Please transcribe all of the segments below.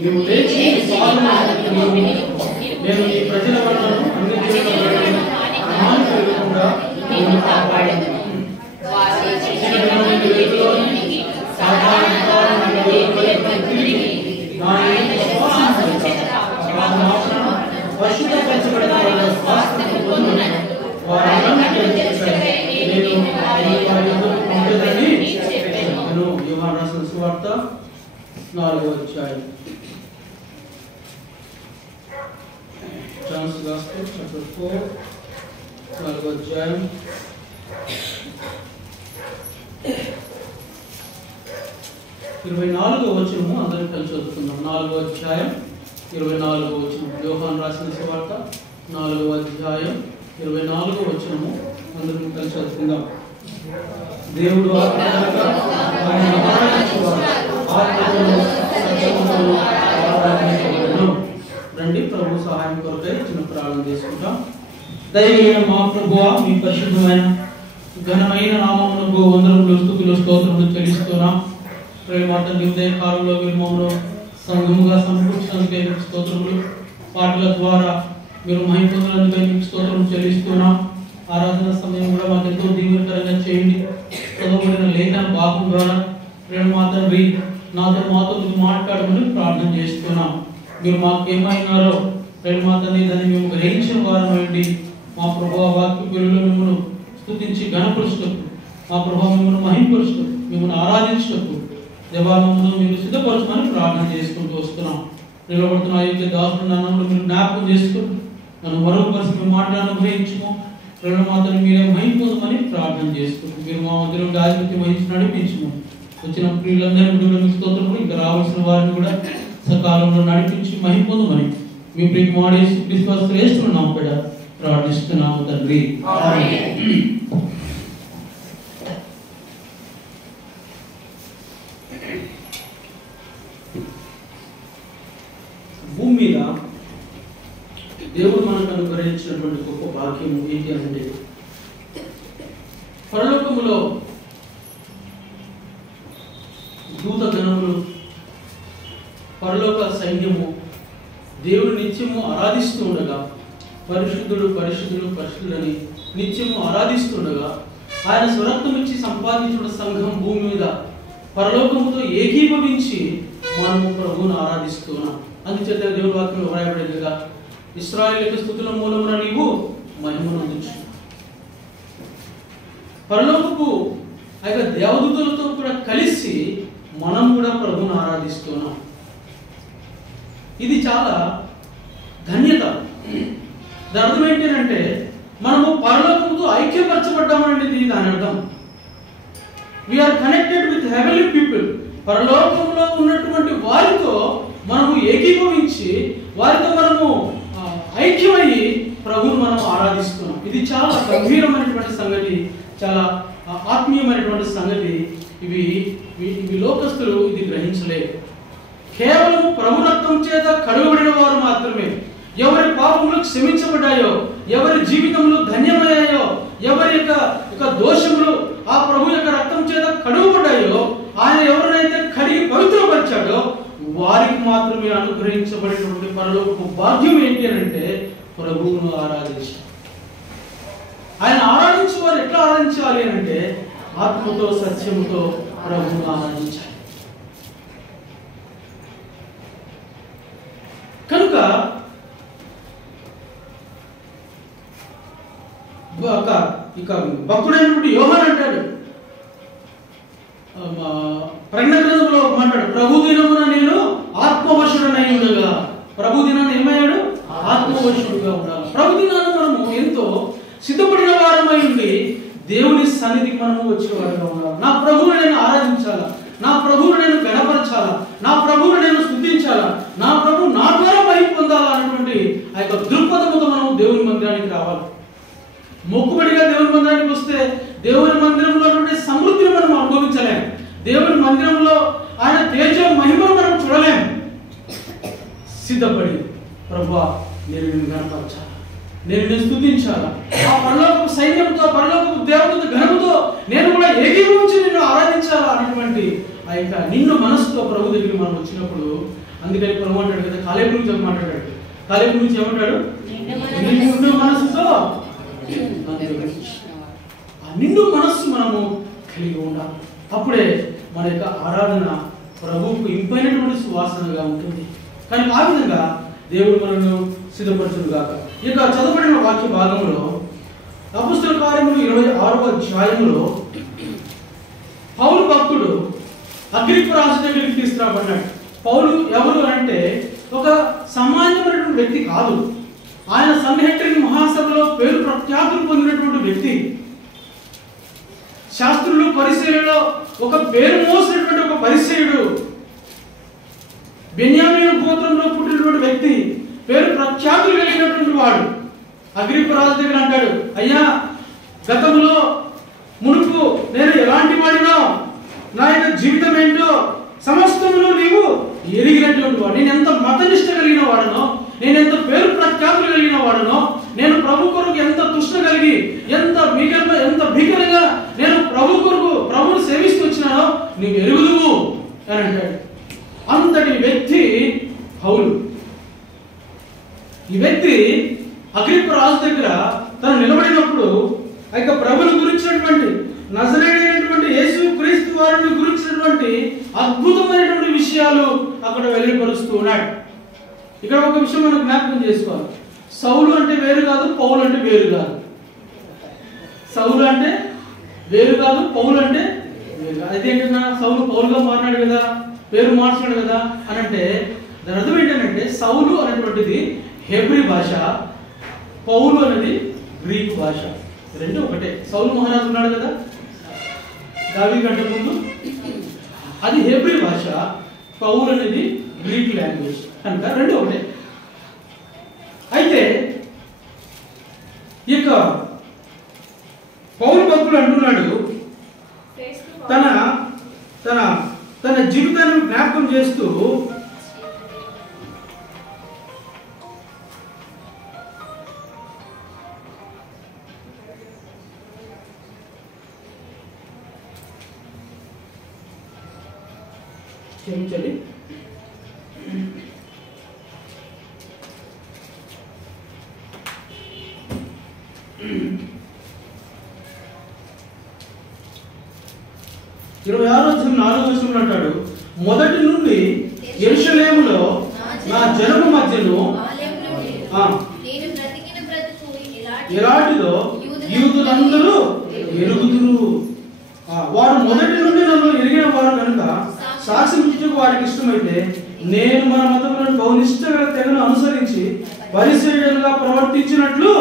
నీవు లేచి నేను ఈ ప్రజల వలన కాపాడేది యోహాను రాసిన సువార్త 4వ అధ్యాయం. John's Gospel chapter 4 4వ అధ్యాయం 24వ వచనము అందరం కలిసి చదువుకుందాం. 4వ అధ్యాయం 24వ వచనం. యోహాను రాసిన సువార్త 4వ అధ్యాయం 24వ వచనము అందరం కలిసి చదువుకుందాం. దేవుడు రండి ప్రభు సహాయం కొరకై చిన్న ప్రార్థన చేసుకుంటాం. దయగలిగిన మా ప్రభువా, మీ పరిశుద్ధమైన ఘనమైన నామమునకు వందనములు స్తుతులు స్తోత్రములు చెల్లిస్తున్నాం. ప్రేమార్థ ఉదయ కాలంలో మీరు మమ్మల్ని సంఘముగా సమకూర్చినందుకే మీకు స్తోత్రములు. పాటల ద్వారా మీరు మహిమ పొందడానికి మీకు స్తోత్రములు చెల్లిస్తున్నాం. ఆరాధన సమయం కూడా మాకు ఎంతో దీవెనకరంగా చేయండి. చదవబడిన లేఖన భాగం ద్వారా ప్రేమార్థ మాతో మాట్లాడమని ప్రార్థన చేస్తున్నాం. మీరు మాకు ఏమైనారో ప్రేమార్థని దాన్ని మేము గ్రహించిన వారమైంది. మా ప్రభువా, వాక్య పిల్లలు మిమ్మల్ని స్తుతించి గణపరుచుటకు, మా ప్రభువా మిమ్మల్ని మహింపరుచుటకు, మిమ్మల్ని ఆరాధించుటకు దేవాలయమును మీరు సిద్ధపరచమని ప్రార్థన చేసుకుంటూ వస్తున్నాం. నిలబడుతున్న అయోగ్య దాసుని నామములో మీరు జ్ఞాపకం చేసుకుని నన్ను మరొకసారి మీ మాటలను అనుగ్రహించుము. ప్రేమార్థని మీరే మహింపొందమని ప్రార్థన చేసుకుంటూ మీరు మా మధ్యలో ఆధిపత్యం వహించి నడిపించుము. వచ్చిన ప్రియులందరినీ కూడా మీకు స్తోత్రములు, ఇంకా రావాల్సిన వారిని కూడా సకాలంలో నడిపించి మహింపొందమని మీ ప్రియకుమారుడు యేసుక్రీస్తు శ్రేష్ఠుని నామమున ప్రార్థిస్తున్నాము తండ్రి. భూమి మీద దేవుడు మనకు అనుగ్రహించినటువంటి గొప్ప భాగ్యం ఏంటి అంటే, పరలోకములో దూత గణములు, పరలోక సైన్యము దేవుడు నిత్యము ఆరాధిస్తూ ఉండగా, పరిశుద్ధుడు పరిశుద్ధుడు పరిశుద్ధుడని నిత్యము ఆరాధిస్తుండగా, ఆయన స్వరత్వం ఇచ్చి సంపాదించిన సంఘం భూమి మీద పరలోకముతో ఏకీభవించి మనము ప్రభువును ఆరాధిస్తున్నాం. అందుచేత దేవుని వాక్యంలో వ్రాయబడేదిగా, ఇశ్రాయేలు స్తుతుల మూలమున నీవు మహిమను అందుచు. పరలోకపు ఆ యొక్క దేవదూతలతో కూడా కలిసి మనం కూడా ప్రభువును ఆరాధిస్తున్నాం. ఇది చాలా ధన్యత. దాని అర్థం ఏంటంటే మనము పరలోకముతో ఐక్యపరచబడ్డామనేది దాని అర్థం. We are connected with heavenly people. పరలోకంలో ఉన్నటువంటి వారితో మనము ఏకీభవించి వారితో మనము ఐక్యమయ్యి ప్రభువును మనం ఆరాధిస్తున్నాం. ఇది చాలా గంభీరమైనటువంటి సంగతి, చాలా ఆత్మీయమైనటువంటి సంగతి. ఇవి లోకస్తులు ఇది గ్రహించలేదు. కేవలం ప్రభు రక్తం చేత కడుగబడిన వారు మాత్రమే, ఎవరి పాపములు క్షమించబడ్డాయో, ఎవరి జీవితంలో ధన్యమయ్యాయో, ఎవరి యొక్క దోషములు ఆ ప్రభు యొక్క రక్తం చేత కడుగబడ్డాయో, ఆయన ఎవరినైతే కడిగి పవిత్రపరిచాడో వారికి మాత్రమే అనుగ్రహించబడినటువంటి పరలోకపు భాగ్యం ఏంటి అంటే ప్రభువును ఆరాధించాలి. ఆయన ఆరాధించే వారు ఎట్లా ఆరాధించాలి అంటే ఆత్మతో సత్యముతో ప్రభువును ఆరాధించాలి. కనుక ఇక భక్తుడైనటువంటి యోహాను అంటాడు, ప్రకటన గ్రంథంలో మాట్లాడు, ప్రభు దినమున నేను ఆత్మవశుడనై ఉండగా. ప్రభు దినాన్ని ఏమయ్యాడు? ఆత్మవశుడుగా ఉండాలి. ప్రభు దినాన్ని మనము ఎంతో సిద్ధపడిన వారమై ఉండి దేవుని సన్నిధికి మనము వచ్చిన వారిగా ఉండాలి. నా ప్రభువుని నేను ఆరాధించాలా, నా ప్రభువుని నేను గణపరచాలా, నా ప్రభువుని నేను స్తుతించాలా, నా ప్రభు నా ద్వారా మహిమ పొందాలా అన్నటువంటి ఆ యొక్క దృక్పథముతో మనం దేవుని మందిరానికి రావాలి. మొక్కుబడిగా దేవుని మందిరానికి వస్తే దేవుని మందిరంలో సమృద్ధిని మనం అనుభవించలేం. దేవుని మందిరంలో ఆయన తేజ మహిమను మనం చూడలేం. సిద్ధపడి ప్రభువా నేను నిన్ను గణపరచాలా, నేను నిన్ను స్తుతించాలా, ఆ పరలోకపు సైన్యంతో పరలోకపు దేవతతో ఘనముతో నేను కూడా ఏకీభవించి నిన్ను ఆరాధించాలా అనేటువంటి ఆ ఆ యొక్క నిండు మనస్సుతో ప్రభు దగ్గరికి మనం వచ్చినప్పుడు, అందుకని ప్రభు అంటాడు కదా, కాలేబు నుంచి ఒక మాట్లాడాడు. కాలేబు నుంచి ఏమంటాడు? నిండు మనస్సుతో. ఆ నిండు మనస్సు మనము కలిగి ఉండాలి. అప్పుడే మన యొక్క ఆరాధన ప్రభువుకు ఇంపైనటువంటి సువాసనగా ఉంటుంది. కానీ ఆ విధంగా దేవుడు మనల్ని సిద్ధపరచును గాక. ఇక చదవబడిన వాక్య భాగంలో అపొస్తలుల కార్యములు 26వ అధ్యాయంలో పౌలు భక్తుడు అగ్రిప్ప రాజు దగ్గరికి తీసుకురాబడ్డాడు. పౌలు ఎవరు అంటే ఒక సామాన్యమైనటువంటి వ్యక్తి కాదు. ఆయన సన్హెడ్రిన్ మహాసభలో పేరు ప్రఖ్యాతులు పొందినటువంటి వ్యక్తి. శాస్త్రులు పరిసయ్యులలో ఒక పేరు మోసినటువంటి ఒక పరిసయ్యుడు. బెన్యామీను గోత్రంలో పుట్టినటువంటి వ్యక్తి, పేరు ప్రఖ్యాతులు కలిగినటువంటి వాడు. అగ్రిప్ప రాజు దగ్గర అంటాడు, అయ్యా గతంలో మునుపు నేను ఎలాంటి వాడినో, నా యొక్క జీవితం ఏంటో సమస్తమును నీవు ఎరిగినటువంటి వాడు. నేను ఎంత మతనిష్ట కలిగిన వాడనో, నేను ఎంత పేరు ప్రఖ్యాతులు కలిగిన వాడనో, నేను ప్రభు కొరకు ఎంత తుష్ట కలిగి ఎంత భీకరంగా నేను ప్రభు కొరకు ప్రభుని సేవిస్తూ వచ్చినానో నీవు ఎరుగుదువు అని అంటాడు. అంతటి వ్యక్తి పౌలు. ఈ వ్యక్తి అగ్రిప్ప రాజు దగ్గర తను నిలబడినప్పుడు ఆ యొక్క ప్రభుని గురించినటువంటి, నజరేయుడైనటువంటి యేసు క్రీస్తు వారిని గురించినటువంటి అద్భుతమైనటువంటి విషయాలు అక్కడ వెల్లడిపరుస్తూ ఉన్నాడు. ఇక్కడ ఒక విషయం మనం జ్ఞాపకం చేసుకోవాలి. సౌలు అంటే వేరు కాదు, పౌలు అంటే వేరు కాదు. సౌలు అంటే వేరు కాదు, పౌలు అంటే వేరు కాదు. అయితే ఏంటన్నా సౌలు పౌలుగా మారినాడు కదా, పేరు మార్చున్నాడు కదా అని అంటే దాని అర్థం ఏంటంటే సౌలు అనేటువంటిది హెబ్రీ భాష, పౌలు అనేది గ్రీకు భాష. రెండు ఒకటే. సౌలు మహారాజు ఉన్నాడు కదా దావీదు కంటే ముందు, అది హెబ్రీ భాష, పౌలు అనేది గ్రీక్ లాంగ్వేజ్ కనుక రెండు ఒకటే. అయితే ఇక పౌలు భక్తుడు అంటున్నాడు, తన తన తన జీవితాన్ని జ్ఞాపకం చేస్తూ క్షమించండి, ఇరవై 26వ అంటాడు, మొదటి నుండి యెరూషలేములో నా జనము మధ్యను ఎలాంటిదో యూదులందరూ ఎరుగుదురు. వారు మొదటి నుండి నన్ను ఎరిగిన వారు కనుక సాక్ష్యం ఇచ్చుటకు వారికి ఇష్టమైతే నేను మన మతములను బహునిష్టగా తెగను అనుసరించి పరిసయ్యుడుగా ప్రవర్తించినట్లు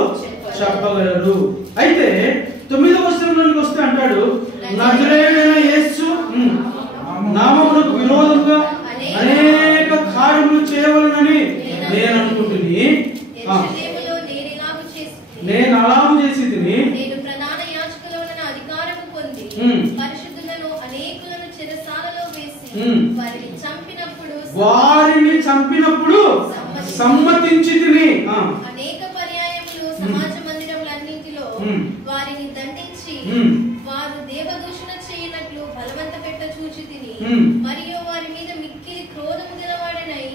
చెప్పగలరు. అయితే 9వ వచనంలోకి వస్తే అంటాడు, నజరేయుడైన యేసు నామమునకు విరోధంగా అనేక కార్యములు చేయవలనని నేను అనుకుంటుని, నేను అలాగూ చేసి తిని వారిని చంపినప్పుడు సమ్మతించి తిని అనేక పర్యాయములు సమాజ మందిరములన్నింటిలో వారిని దండించి వారు దేవదూషణ చేయనట్లు బలవంత పెట్ట చూచి తిని, మరియు వారి మీద మిక్కిలి క్రోధము గలవాడనై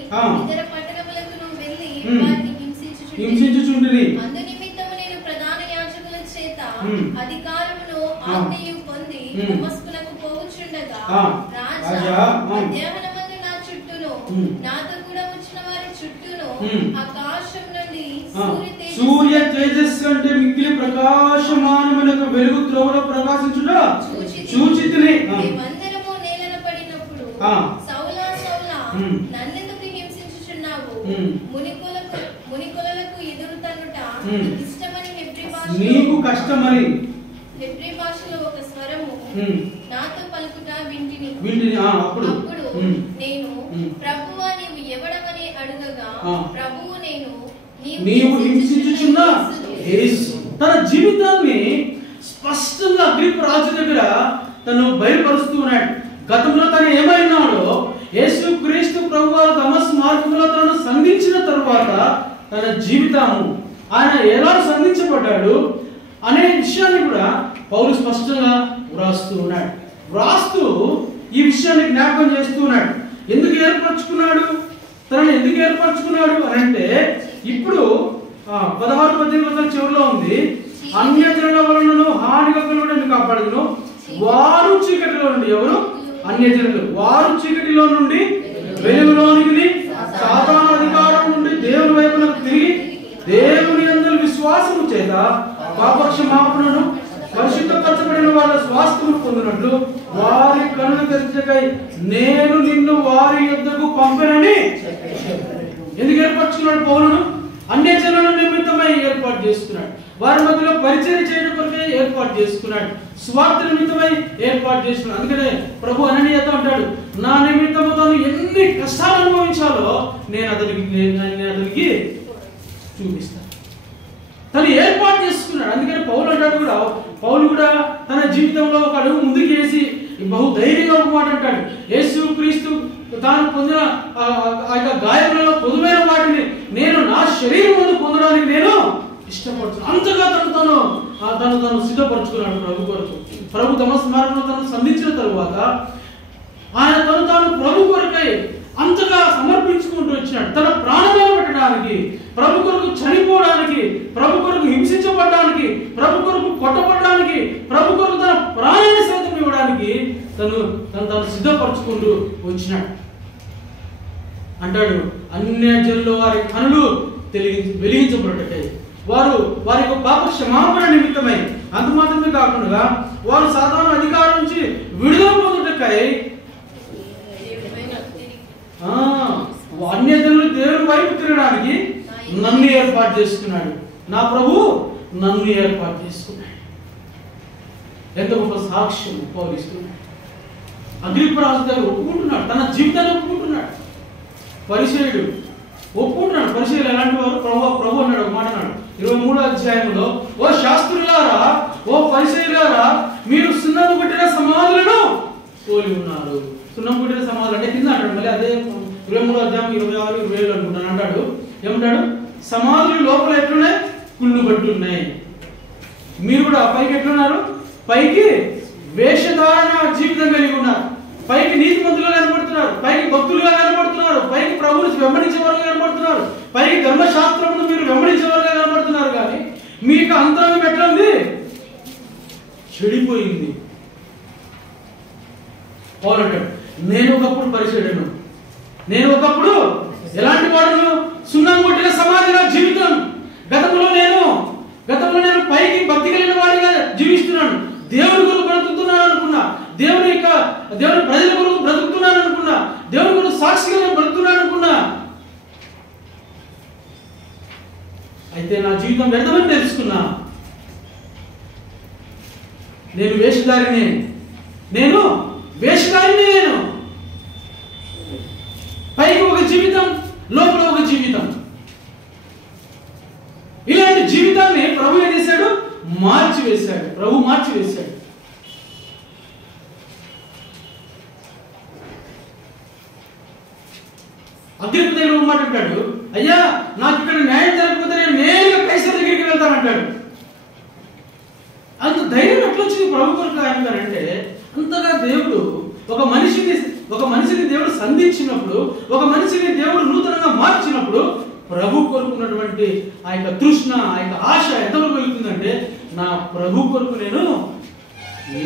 ఇతర పట్టణములకు వెళ్ళి వారిని హింసించుచుంటిని. అందు నిమిత్తము నేను ప్రధాన యాజకుల చేత అధికారమును ఆజ్ఞయు పొంది దమస్కునకు పోవుచుండగా రాజా మధ్యాహ్నమందు నా చుట్టూను నాతో కూడా వచ్చిన వారి చుట్టూను ఆకాశం నుండి సూర్య తేజస్సు అంటే మిక్కిలి ప్రకాశమానమైన వెలుగు త్రోవలో ప్రకాశించుట చూచితిని. మేమందరము నేలన పడినప్పుడు సౌలా సౌలా నన్నెందుకు హింసించుచున్నావు, మునికొలకు ఎదురు తన్నుట ఇష్టమని నీకు కష్టమని హెబ్రీ భాషలో ఒక స్వరము నాతో పలుకుట వింటిని. అప్పుడు నేను ప్రభువా నీవు ఎవడవని అడుగగా ప్రభువు నేను నీవు హింసించుచున్న యేసు. తన జీవితాన్ని స్పష్టంగా అగ్రిప్ప రాజు దగ్గర తను బయలుపరుస్తూ ఉన్నాడు. గతంలో తను ఏమైనాడో, యేసు క్రీస్తు ప్రభువారు దమస్కు మార్గంలో తనను సంధించిన తరువాత తన జీవితము ఆయన ఎలా సంధించబడ్డాడు అనే విషయాన్ని కూడా పౌలు స్పష్టంగా వ్రాస్తూ ఉన్నాడు. వ్రాస్తూ ఈ విషయాన్ని జ్ఞాపకం చేస్తున్నాడు. ఎందుకు ఏర్పరచుకున్నాడు, తనని ఎందుకు ఏర్పరచుకున్నాడు అని అంటే, ఇప్పుడు 16-18 చివరిలో ఉంది, అన్యజనుల వలన హానిగా కలుగుటను కాపాడును, వారు చీకటిలో నుండి, ఎవరు అన్యజనులు, వారు చీకటిలో నుండి వెలుగులోనికి, సాతాను అధికారం నుండి దేవుని వైపునకు తిరిగి దేవుని యందు విశ్వాసము చేత పాపక్షమాపణను పరిశుద్ధపరచబడిన వాళ్ళ స్వాస్థ్యము పొందినట్లు వారి కన్నులు తెరచకై నేను నిన్ను వారి యొద్దకు పంపెనని. ఎందుకు ఏర్పరచుకున్నాడు పౌలును? అన్యజనుల నిమిత్తమై ఏర్పాటు చేసుకున్నాడు. వారి మధ్యలో పరిచయం చేయడం కొరకే ఏర్పాటు చేసుకున్నాడు. స్వార్థ నిమిత్తమై ఏర్పాటు చేసుకున్నాడు. అందుకనే ప్రభు అననీయతో అంటాడు, నా నిమిత్తముతో ఎన్ని కష్టాలు అనుభవించాలో నేను అతనికి చూపిస్తాను. తను ఏర్పాటు చేసుకున్నాడు. అందుకని పౌలు కూడా తన జీవితంలో ఒక అడుగు ముందుకు వేసి బహు ధైర్యంగా ఒక మాట అంటాడు, యేసు క్రీస్తు తాను పొందిన ఆ యొక్క గాయములలో పొదువైన వాటిని నేను నా శరీరం ముందు పొందడానికి నేను ఇష్టపడుతున్నాను. అంతగా తను సిద్ధపరచుకున్నాడు ప్రభు కొరకు. ప్రభు తమ స్మరణలో తను సంధించిన తరువాత ఆయన తాను ప్రభు కొరకై అంతగా సమర్పించుకుంటూ వచ్చినాడు. తన ప్రాణాలను పెట్టడానికి, ప్రభు కొరకు చనిపోవడానికి, ప్రభు కొరకు హింసించబడడానికి, ప్రభు కొరకు కొట్టబడడానికి, ప్రభు కొరకు తన ప్రాణాన్ని సైతం ఇవ్వడానికి తను సిద్ధపరచుకుంటూ వచ్చినాడు. అంటాడు, అన్యజనులు వారి కనులు వెలిగించబడటకై, వారి యొక్క పాప క్షమాపణ నిమిత్తమై, అంత మాత్రమే కాకుండా వారు సాధారణ అధికారం నుంచి విడుదల పొందుటకై అన్యజనులు దేవుని వైపు తిరగడానికి నన్ను ఏర్పాటు చేసుకున్నాడు. నా ప్రభు నన్ను ఏర్పాటు చేసుకున్నాడు. ఎంత గొప్ప సాక్ష్యం పౌలిస్తున్నాడు. అగ్రిప్పరాజు గారు ఒప్పుకుంటున్నాడు, తన జీవితాన్ని ఒప్పుకుంటున్నాడు. పరిసయ్యుడు ఒప్పుకుంటున్నాడు. పరిసయ్యులు ఎలాంటి వారు? ప్రభు అన్నాడు, ఒక మాట అన్నాడు 23వ అధ్యాయంలో, ఓ శాస్త్రులారా, ఓ పరిసయ్యులారా, మీరు సున్నము కొట్టిన సమాధులను పోలి ఉన్నారు. సున్నం కొట్టిన సమాధులు అంటే కింద అంటాడు. మళ్ళీ అదే 23వ అధ్యాయం 26, 27 అనుకుంటాను. అంటాడు, ఏమంటాడు? సమాధులు లోపల ఎట్లున్నాయి? కుళ్ళు బట్టి ఉన్నాయి. మీరు కూడా పైకి ఎట్లున్నారు? పైకి వేషధారణ జీవితం కలిగి ఉన్నారు. పైకి నీతిమంతులుగా కనబడుతున్నారు, పైకి భక్తులుగా కనబడుతున్నారు, పైకి ప్రభువుని వెంబడించేవారుగా కనబడుతున్నారు, పైకి ధర్మశాస్త్రమును మీరు వెంబడించేవారుగా కనబడుతున్నారు. కానీ మీకు అంతరంగం ఎట్లా ఉంది? చెడిపోయింది. పౌలంటాడు, నేను ఒకప్పుడు పరిచయుడను, నేను ఒకప్పుడు ఎలాంటి వాడును? సున్నం కొట్టిన సమాధి నా జీవితం. గతంలో నేను పైకి భక్తి కలిగిన వాడిగా జీవిస్తున్నాను, దేవుని కొరకు బ్రతుకుతున్నాను అనుకున్నా, దేవుని ప్రజల కొరకు బ్రతుకుతున్నాను అనుకున్నా, దేవుని కొరకు సాక్షిగా బ్రతుకుతున్నాను అనుకున్నా. అయితే నా జీవితం వ్యర్థమని తెలుసుకున్నా. నేను వేషధారిని, నేను పైకి ఒక జీవితం, లోపల ఒక జీవితం. ఇలాంటి జీవితాన్ని ప్రభు ఏం చేశాడు? మార్చివేశాడు. ప్రభు మార్చివేశాడు. అగ్రిప్ప దగ్గర ఒక మాట అంటాడు, అయ్యా నాకు ఇక్కడ న్యాయం జరగకపోతే నేను నేరుగా కైసర్ దగ్గరికి వెళ్తానంటాడు. అంత ధైర్యం ఎట్లా వచ్చింది ప్రభు కొరకు ఆయనంటే? అంతగా దేవుడు ఒక మనిషిని దేవుడు సంధించినప్పుడు, ఒక మనిషిని దేవుడు నూతనంగా మార్చినప్పుడు ప్రభు కొరకున్నటువంటి ఆ యొక్క తృష్ణ, ఆ యొక్క ఆశ ఎంతవరకు వెళ్తుందంటే, నా ప్రభు కొరకు నేను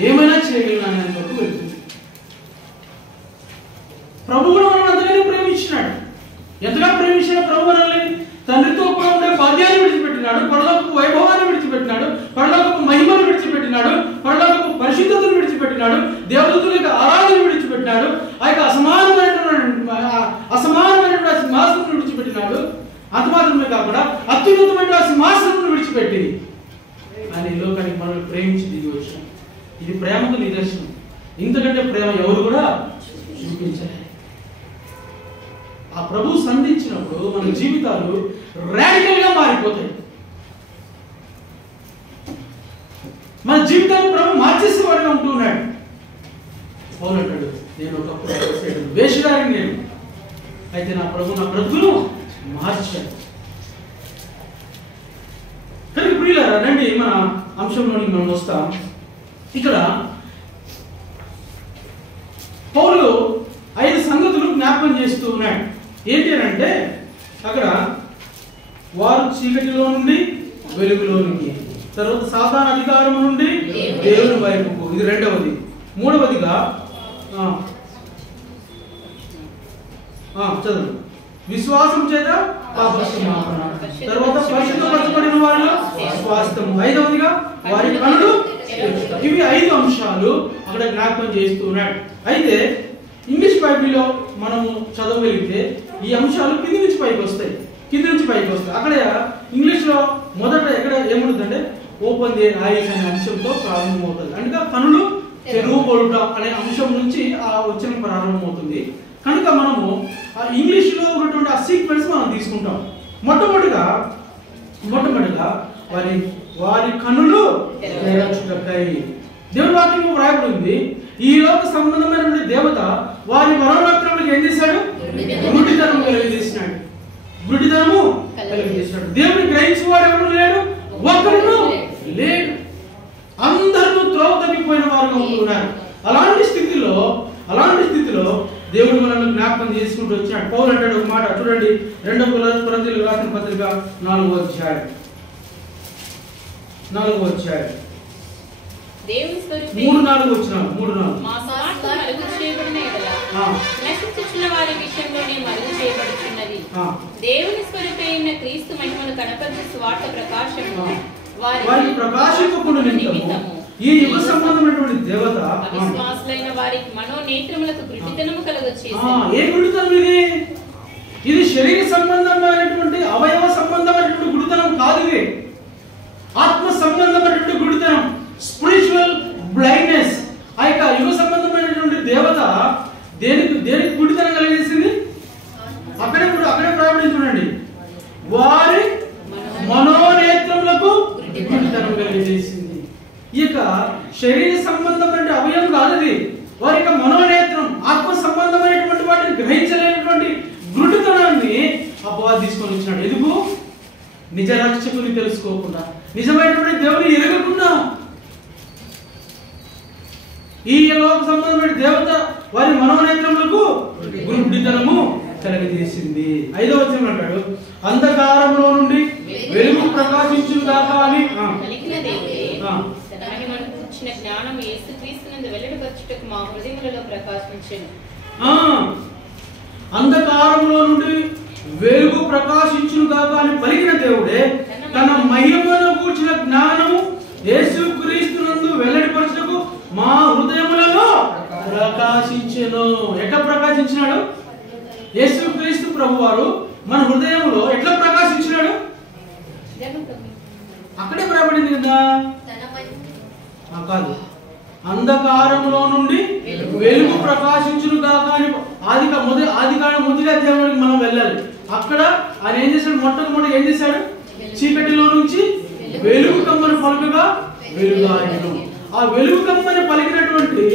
ఏమైనా చేయగలను అనే వరకు వెళ్తుంది. ప్రభు కూడా మనం అంతగానే ప్రేమించినాడు. ఎంతగా ప్రేమించిన ప్రభు మనల్ని తండ్రితో కూడా ఉండే భాగ్యాన్ని విడిచిపెట్టినాడు, పరలోకపు వైభవాన్ని విడిచిపెట్టినాడు, పరలోకపు మహిమను విడిచిపెట్టినాడు, పరలోకపు పరిశుద్ధతను విడిచిపెట్టినాడు, దేవదూతుల యొక్క ఆరాధన విడిచిపెట్టినాడు, ఆ యొక్క అసమానమైన సింహాసనం విడిచిపెట్టినాడు. అంత మాత్రమే కాకుండా అత్యున్నతమైన సింహాసనం విడిచిపెట్టి ఆయన ఈ లోకానికి మనల్ని ప్రేమించి దిగి వచ్చాం. ఇది ప్రేమకు నిదర్శనం. ఇంతకంటే ప్రేమ ఎవరు కూడా చూపించలేదు. ఆ ప్రభు సంధించినప్పుడు మన జీవితాలు రాడికల్ గా మారిపోతాయి. మన జీవితాన్ని ప్రభు మార్చేసేవాడుగా ఉంటూ ఉన్నాడు. పౌలు అంటాడు, నేను ఒకప్పుడు వేషధారిని నేను, అయితే నా ప్రభు నా బ్రతుకును మార్చాడు. కానీ ప్రియులారా, రండి మన అంశంలోనికి మనం వస్తాం. ఇక్కడ చేస్తూ ఉన్నాడు. ఏంటి అంటే అక్కడ వారు చీకటిలో నుండి వెలుగులోనికి, తర్వాత సాతాన అధికారం నుండి దేవుని వైపుకు, ఇది రెండవది. మూడవదిగా చదువు, విశ్వాసం చేత పాపక్షమాపణ, తర్వాత పరిశుద్ధపరచబడిన వారిలో స్వాస్థ్యము, ఐదవదిగా వారి కనులు. ఇవి 5 అంశాలు అక్కడ జ్ఞాపకం చేస్తూ ఉన్నాడు. అయితే ఇంగ్లీష్ బైబిల్లో మనము చదవగలిగితే ఈ అంశాలు కింది నుంచి పైకి వస్తాయి. అక్కడ ఇంగ్లీష్లో మొదట ఎక్కడ ఏముంటుందంటే ఓపెన్ ది ఐస్ అనే అంశంతో ప్రారంభమవుతుంది. అంటే కనులు తెరువబడుట అనే అంశం నుంచి ఆ వచనం ప్రారంభమవుతుంది. కనుక మనము ఇంగ్లీష్లో ఉన్నటువంటి ఆ సీక్వెన్స్ మనం తీసుకుంటాం. మొట్టమొదటిగా వారి కనులు తెరచుటకై, దేవుని వాక్యంలో వ్రాయబడింది. ఈ లోక సంబంధమైనటువంటి దేవత వారి మనోనేత్రములకు ఏం చేశాడు? గుడ్డితనము కలిగజేసినాడు. దేవుని గ్రహించేవాడు ఎవరు లేడు, ఒక్కరును లేడు. అందరూ త్రోవ తగ్గిపోయిన వారుగా ఉంటున్నారు. అలాంటి స్థితిలో దేవుడు మనల్ని జ్ఞాపకం చేసుకుంటూ వచ్చినాడు. పౌలు అంటాడు ఒక మాట, చూడండి 2 కొరింథీయులకు రాసిన పత్రిక 4వ అధ్యాయం. దేవుని స్వరూపి 3-4 వచనాలు. మా స్వార్థ మరుగు చేయబడిన ఎడల నశించుచున్న వారి విషయంలోనే మరుగు చేయబడుచున్నది. దేవుని స్వరూపి అయిన క్రీస్తు మహిమను కనపరచు స్వార్థ ప్రకాశము వారి ప్రకాశింపకుండా నిమిత్తము ఈ యుగ సంబంధమైనటువంటి దేవత అవిశ్వాసులైన వారి మనోనేత్రములకు గుడ్డితనము కలుగచేసి. ఏ గుడ్డితనం ఇది? ఇది శరీర సంబంధమైనటువంటి అవయవ సంబంధమైనటువంటి గుడితనం కాదు. ఇది ఆత్మ సంబంధమైనటువంటి గుడితనం, స్పిరిచువల్ బ్లైండ్నెస్. ఆ యొక్క యుగ సంబంధమైనటువంటి దేవత దేనికి గుడితనం కలిగేసింది? అక్కడే ప్రారంభం చూడండి, వారి మనోనేత్రములకు గుడితనం కలిగేసింది. ఈ యొక్క శరీర సంబంధమైన అవయవం కాదు ఇది. వారి యొక్క మనోనేత్రం, ఆత్మ సంబంధమైనటువంటి వాటిని గ్రహించలేనటువంటి గుడితనాన్ని అపవాది తీసుకొని వచ్చినాడు. ఎందుకు? నిజ రక్షకుని తెలుసుకోకుండా, నిజమైనటువంటి దేవుని ఎరగకుండా. ఈ లోక సంబంధమైన దేవత వారి మనోనేత్రములకు గుడ్డితనము కలగజేసింది. 5వ వచనం అంటాడు, అంధకారంలో నుండి వెలుగు ప్రకాశించును గాక అని జ్ఞానం యేసుక్రీస్తునందు వెల్లడిపరచుటకు మా హృదయములలో ప్రకాశించెను. అంధకారంలో నుండి వెలుగు ప్రకాశించును గాక అని పలికిన దేవుడే తన మహిమను గూర్చిన జ్ఞానము యేసుక్రీస్తునందు వెల్లడిపరచుటకు మా హృదయములలో ప్రకాశించెను. ఎట్లా ప్రకాశించినాడు? యేసుక్రీస్తు ప్రభువారు మన హృదయంలో ఎట్లా ప్రకాశించినాడు? అక్కడే రాబడింది కదా. కాదు, అంధకారంలో నుండి వెలుగు ప్రకాశించును గాక అని ఆదికాండం మొదటి అధ్యాయానికి మనం వెళ్ళాలి. అక్కడ ఆయన ఏం చేశాడు? మొట్టమొదటి ఏం చేశాడు? చీకటిలో నుంచి వెలుగు కమ్మని పలుకగా వెలుగాయెను. ఆ వెలుగు కమ్మని పలికినటువంటి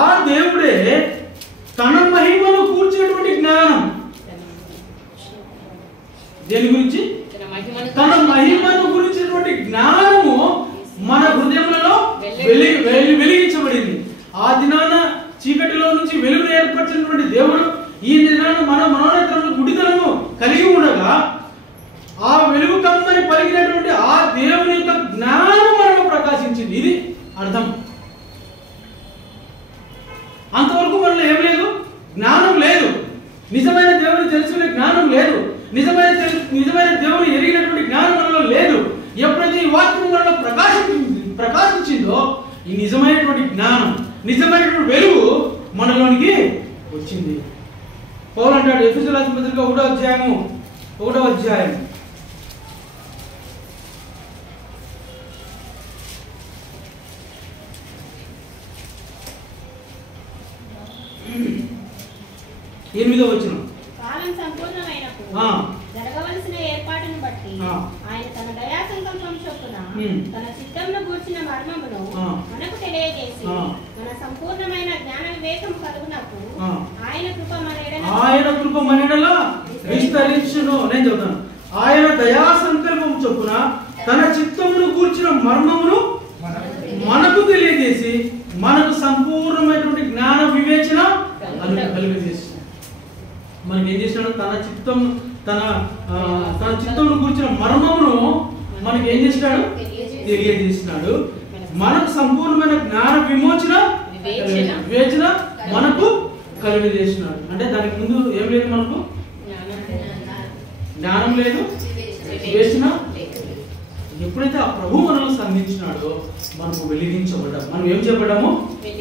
ఆ దేవుడే తన మహిమను కూర్చేటువంటి జ్ఞానం. దేని గురించి? తన మహిమను గురించినటువంటి జ్ఞానము మన హృదయములలో వెలిగించబడింది. ఆ దినాన చీకటిలో నుంచి వెలుగును ఏర్పరిచినటువంటి దేవుడు ఈ దినాన మన మనోనేత్రంలో గుడితనము కలిగి ఉండగా ఆ వెలుగు కమ్మని పలికినటువంటి ఆ దేవుని యొక్క జ్ఞానం మనలో ప్రకాశించింది. ఇది అర్థం. అంతవరకు మనలో ఏం లేదు, జ్ఞానం లేదు. నిజమైన దేవుని తెలుసుకునే జ్ఞానం లేదు. నిజమైన దేవుని ఎరిగినటువంటి జ్ఞానం మనలో లేదు. ఎప్పుడైతే ఈ వాక్యం మనలో ప్రకాశించిందో ఈ నిజమైనటువంటి జ్ఞానం, నిజమైనటువంటి వెలుగు మనలోనికి వచ్చింది. పౌలు అంటాడు ఎఫెసీయులకు రాసిన పత్రిక 1వ అధ్యాయం 8వ వచనం. కాలం సంపూర్ణమైనప్పుడు జరగవలసిన ఏర్పాటును బట్టి ఆయన తన దయా సంకల్పం చొప్పున తన చిత్తమును గూర్చిన మర్మమును మనకు తెలియజేసి మన సంపూర్ణమైన జ్ఞాన వివేకం కలుగునప్పుడు ఆయన కృప మన ఎడల విస్తరించును. నేను చెప్తాను, ఆయన దయా సంకల్పం చొప్పున తన చిత్తమును గూర్చిన మర్మమును మనకు తెలియజేసి మనకు సంపూర్ణమైనటువంటి జ్ఞాన వివేచన కలిగజేసి. మనకి ఏం చేసినాడు? తన చిత్తంను గురించిన మర్మమును మనకి ఏం చేసినాడు? తెలియజేసినాడు. మనకు సంపూర్ణమైన జ్ఞాన వివేచన మనకు కలుగజేసినాడు. అంటే దానికి ముందు ఏం లేదు, మనకు జ్ఞానం లేదు, వివేచన. ఎప్పుడైతే ఆ ప్రభు మనల్ని సంధించినాడో మనము వెలిగించబడ్డాము. మనం ఏం చెప్పబడ్డాము?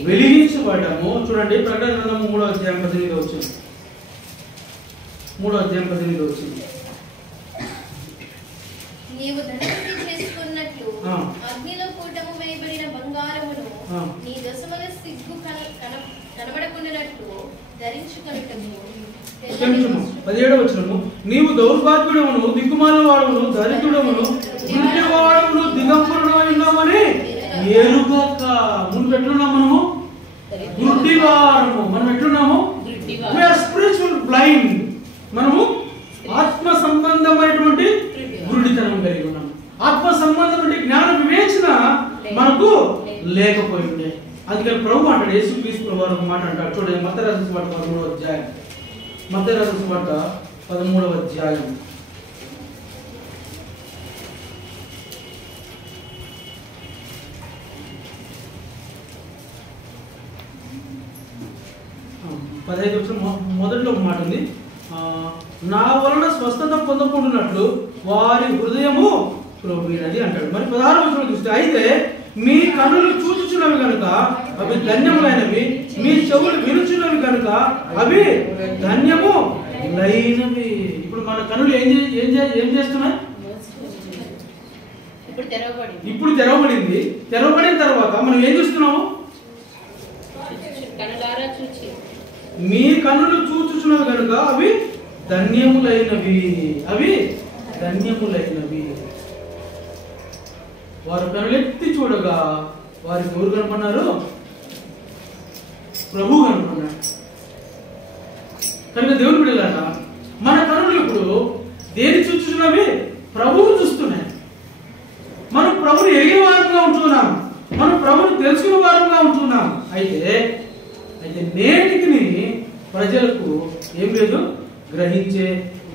వెలిగించబడ్డాము. చూడండి, ప్రకటన గ్రంథము 3వ అధ్యాయం 18 వచ్చింది. 3వ అధ్యాయం 18 వచ్చింది. నీవు ధనవృద్ధి చేసుకున్నట్లు అగ్నిలో కూటము వేయబడిన బంగారమును నీ దశమల సిగ్గు కనబడకుండానట్లు ధరించుకొనుటకు. 17వ వచనము, నీవు దౌర్భాగ్యుడమును, దిక్కుమాలిన వాడవును, దరిద్రుడమును, గుడ్డివాడవును, దిగంబరుడు ఉన్నామని ఎరుగక. ముందు ఎట్లున్నాము? మనము గుడ్డివారము. మనం ఎట్లున్నాము? we are spiritual blind. మనము ఆత్మ సంబంధమైనటువంటి గురుడితనం కలిగి ఉన్నాము. ఆత్మ సంబంధమైన జ్ఞాన వివేచన మనకు లేకపోయింది. అందుకని ప్రభు అంటాడు, యేసుక్రీస్తు ప్రభు ఒక మాట అంటాడు. చూడండి, మత్తయి రాసిన సువార్త 13వ అధ్యాయం. మత్తయి రాసిన సువార్త 13వ అధ్యాయం. మొదట్లో ఒక మాట ఉంది, నా వలన స్వస్థత పొందకుండానట్లు వారి హృదయము క్రొవ్వినది అంటాడు. మరి 16వ వచనం చూస్తే, అయితే మీ కన్నులు చూచుచున్నవి కనుక అవి ధన్యములైనవి, మీ చెవులు వినుచున్నవి కనుక అవి ధన్యము లైనవి. ఇప్పుడు మన కన్నులు ఏం చేస్తున్నాయి? ఇప్పుడు తెరవబడింది. తెరవబడిన తర్వాత మనం ఏం చూస్తున్నాము? మీ కన్నులు చూచుచున్నవి కనుక అవి ధన్యములైనవి. అవి ధన్యములైనవి. వారు కనులెత్తి చూడగా వారికి ఎవరు కనపడినారు? ప్రభు కనపడినాడు. కనుక దేవుని బిడ్డలారా, మన కనులు ఇప్పుడు దేని చూచుచున్నవి? ప్రభువు చూస్తున్నాయి. మనం ప్రభుని ఎరిగిన వారంగా ఉంటున్నాం, మనం ప్రభుని తెలుసుకున్న వారంగా ఉంటున్నాం. అయితే నేటికి ప్రజలకు ఏం లేదు, గ్రహించే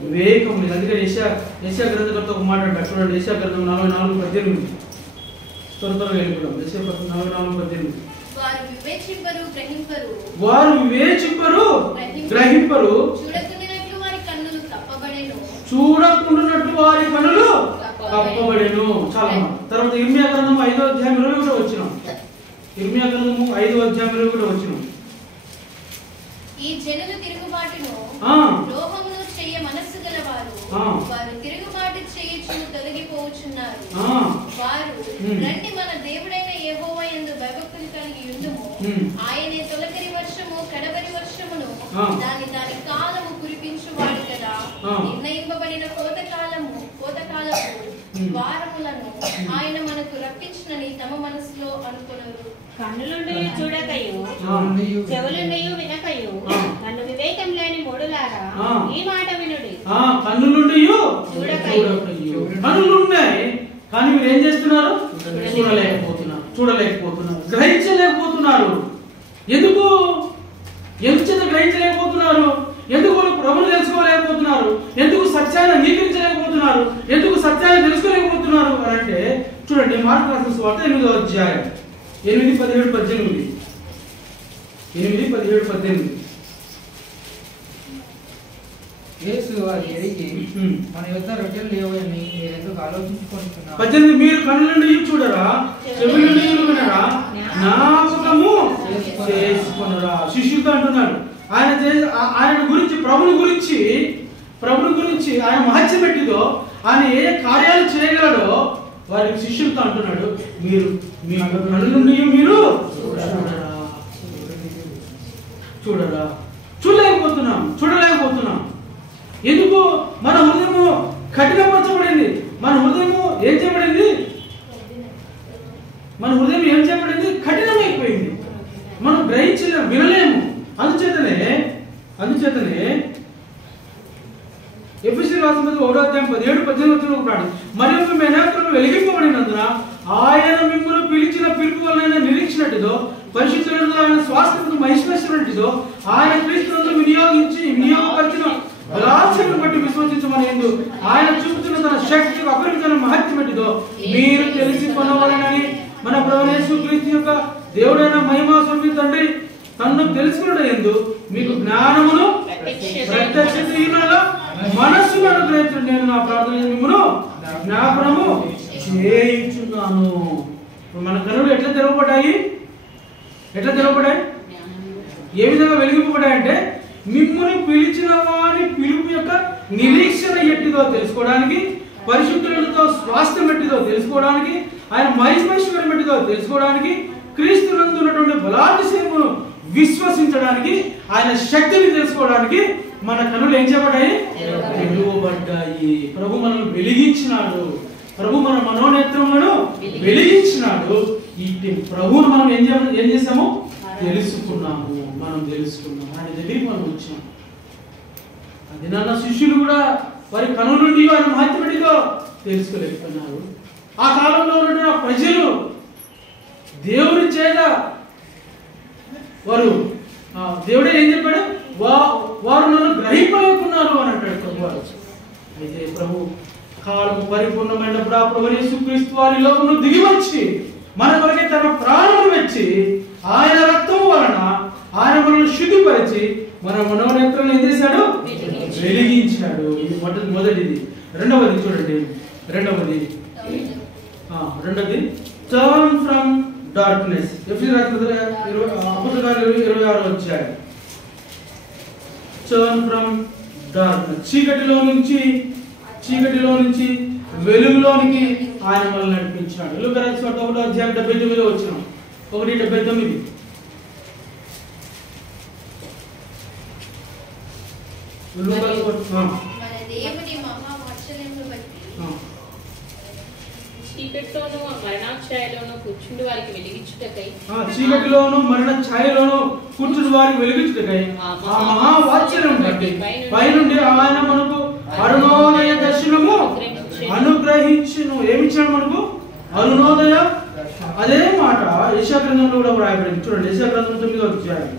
వివేకం లేదు. అందుకని యెషయా గ్రంథకర్త ఒక మాట అంటారు. చూడండి, యెషయా గ్రంథం 44:18. త్వరగా వెళ్ళిపోదాం. యెషయా 44:18. వారు వివేచింపరు, గ్రహింపరు, చూడకుండానట్లు వారి కన్నులు కప్పబడెను. చాలా. తర్వాత ఇర్మియా గ్రంథం 5వ అధ్యాయం 21 వచ్చినాం. ఇర్మియా గ్రంథము 5వ అధ్యాయం 21 వచ్చినాం. ఈ జనులు తిరుగుబాటును లోహమును చేయ మనస్సు గలవారు, వారు తిరుగుబాటు చేయుచు తొలగిపోవచ్చున్నారు. వారు రండి, మన దేవుడైన యెహోవా యందు భయభక్తులు కలిగి ఉండుము. ఆయనే తొలకరి వర్షము కడవరి వర్షమును దాని కాలము కురిపించువాడు కదా. నిర్ణయింపబడిన కోతకాలము వారములను ఆయన మనకు రప్పించునని తమ మనసులో అనుకొనరు. కన్నులుండి చూడకయు, చెవులుండి వినకయు, నన్ను వివేకం లేని మూడులారా ఈ మాట వినుడి. కన్నులుండి కన్నులున్నాయి, కానీ మీరు ఏం చేస్తున్నారు? చూడలేకపోతున్నారు, గ్రహించలేకపోతున్నారు. ఎందుకు గ్రహించలేకపోతున్నారు? ఎందుకు ప్రభుని తెలుసుకోలేకపోతున్నారు? ఎందుకు సత్యాన్ని అంగీకరించలేకపోతున్నారు? ఎందుకు సత్యాన్ని తెలుసుకోలేకపోతున్నారు అని అంటే, చూడండి, మార్కు రాసిన సువార్త 8వ అధ్యాయం 8, 17, 18. 8, 17, 18. యేసు అది ఎరిగి మన యొద్ద రొట్టెలు లేవని మీరు ఎందుకు ఆలోచించుకుంటున్నారు? 18. మీరు కన్నుల నుండి చూడరా, చెవుల నుండి వినరా, జ్ఞాపకము చేసుకొనరా. శిష్యులతో అంటున్నాడు. ఆయన గురించి, ప్రభుని గురించి ఆయన మహత్యం పెట్టిదో, ఆయన ఏ కార్యాలు చేయగలడో వారికి శిష్యులతో అంటున్నాడు, మీరు మీ కన్నుల నుండి మీరు చూడలేకపోతున్నాం. ఎందుకు? మన హృదయము కఠినపరచబడింది. మన హృదయము ఏం చేయబడింది? కఠినమైపోయింది. మనం గ్రహించలేము, వినలేము. అందుచేతనే ఎఫెసీ రాసిన 1వ అధ్యాయం 17, 18 ఉన్నాడు. మరియు మీ నేత్రము వెలిగింపబడినందున ఆయన మిమ్మల్ని పిలిచిన పిలుపు వలన నిరీక్షించినట్టుదో, పరిశుద్ధులైన స్వాస్థ్యమును మహిమపరచినట్టుదో, ఆయన క్రీస్తునందు వినియోగపరిచిన బలాశను బట్టి విశ్వసించమని ఎందు ఆయన చూపుతున్న తన శక్తి అపరిమితమైన మహత్యం ఏంటిదో మీరు తెలిసి కొనవలనని మన ప్రభువైన యేసుక్రీస్తు యొక్క దేవుడైన మహిమా స్వరూపి తండ్రి తన్ను తెలుసుకున్నట్టు ఎందు మీకు జ్ఞానమును ప్రత్యక్షతలో మనస్సును అనుగ్రహించండి. నేను నా ప్రార్థన మిమ్మల్ని జ్ఞాపనము చేయించున్నాను. మన కనులు ఎట్లా తెరవబడ్డాయి? ఏ విధంగా వెలిగింపబడ్డాయంటే మిమ్మల్ని పిలిచిన వారి పిలుపు యొక్క నిరీక్షణ ఎట్టిదో తెలుసుకోవడానికి, పరిశుద్ధులతో స్వాస్థ్యం ఎట్టిదో తెలుసుకోవడానికి, ఆయన మహిమైశ్వర్యం ఎట్టిదో తెలుసుకోవడానికి, క్రీస్తునందు ఉన్నటువంటి బలాతిశయమును విశ్వసించడానికి, ఆయన శక్తిని తెలుసుకోవడానికి మన కనులు ఏం చేయబడ్డాయి? తెరవబడ్డాయి. ప్రభు మనల్ని వెలిగించినాడు. ప్రభు మన మనోనేత్రములను వెలిగించినాడు. ఈ ప్రభువును మనం ఏం చేసాము? తెలుసుకున్నాము. మనం ఆయన దగ్గరికి మనం వచ్చాం. అది నాన్న శిష్యులు కూడా వారి కనుల నుండి ఆయన మహత్యమేంటిదో తెలుసుకోలేకపోయినారు. ఆ కాలంలో ఉన్న ప్రజలు దేవుని చేత వారు దేవుడే ఏం చెప్పాడు? వారు నన్ను గ్రహింపలేకున్నారు అని అంటాడు ప్రభు. అయితే ప్రభు కాలము పరిపూర్ణమైనప్పుడు ఆ ప్రభు యేసుక్రీస్తు వారి లోకమును దిగి వచ్చి మన కొరకే తన ప్రాణమును వెచ్చి ఆయన రక్తము వలన ఆయన మనల్ని శుద్ధిపరిచి మన మనోనేత్రాలను ఏం చేశాడు? వెలిగించాడు. ఇది మొదటిది. రెండవది చూడండి. రెండవది టర్న్ ఫ్రమ్ డార్క్నెస్. అపోస్తలుల 26 వచ్చాడు. Turn from darkness. చీకటిలో నుంచి వెలుగులోనికి ఆయన మనల్ని నడిపించాడు. లూకాసు 1 అధ్యాయం 79 వచ్చిన 1:79. చీకటిలోను మరణ ఛాయలోను కూర్చుని వారికి వెలిగించుటకై ఆ మహావాత్సల్యం బట్టి పైనుండి ఆయన మనకు అరుణోదయ దర్శనము అనుగ్రహించును. ఏమిచ్చాడు మనకు? అరుణోదయ. అదే మాట యెషయా గ్రంథంలో కూడా వ్రాయబడింది. చూడండి, యెషయా గ్రంథం 9వ అధ్యాయం.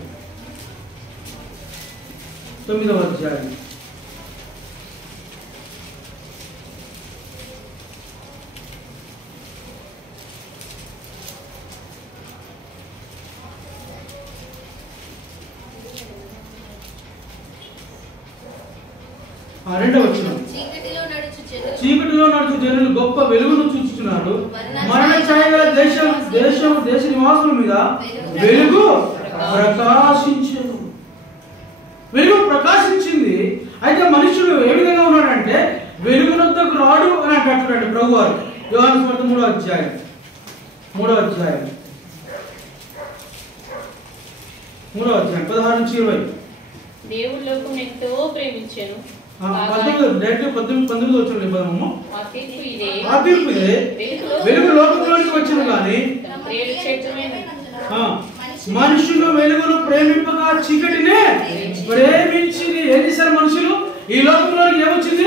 చీకటిలో నడుచు జనులు గొప్ప వెలుగును చూచుచున్నారు. మరణ ఛాయ గల దేశ నివాసుల మీద వెలుగు ప్రకాశించెను. వెలుగు ప్రకాశించింది. అయితే మనుషుడు ఏ విధంగా ఉన్నాడంటే వెలుగునొద్దకు రాడు అని అంటాడు ప్రభు వారు. యోహాను సువార్త 3వ అధ్యాయం 16-20. దేవుడు లోకమును ఎంతో ప్రేమించెను. 19 వచ్చిన పదము. ఆ తీర్పు ఇదే, వెలుగు లోకంలోనికి వచ్చిన కానీ మనుషులు వెలుగును ప్రేమింపగా చీకటినే ప్రేమించింది. ఏం చేశారు మనుషులు? ఈ లోకంలోకి ఏమొచ్చింది?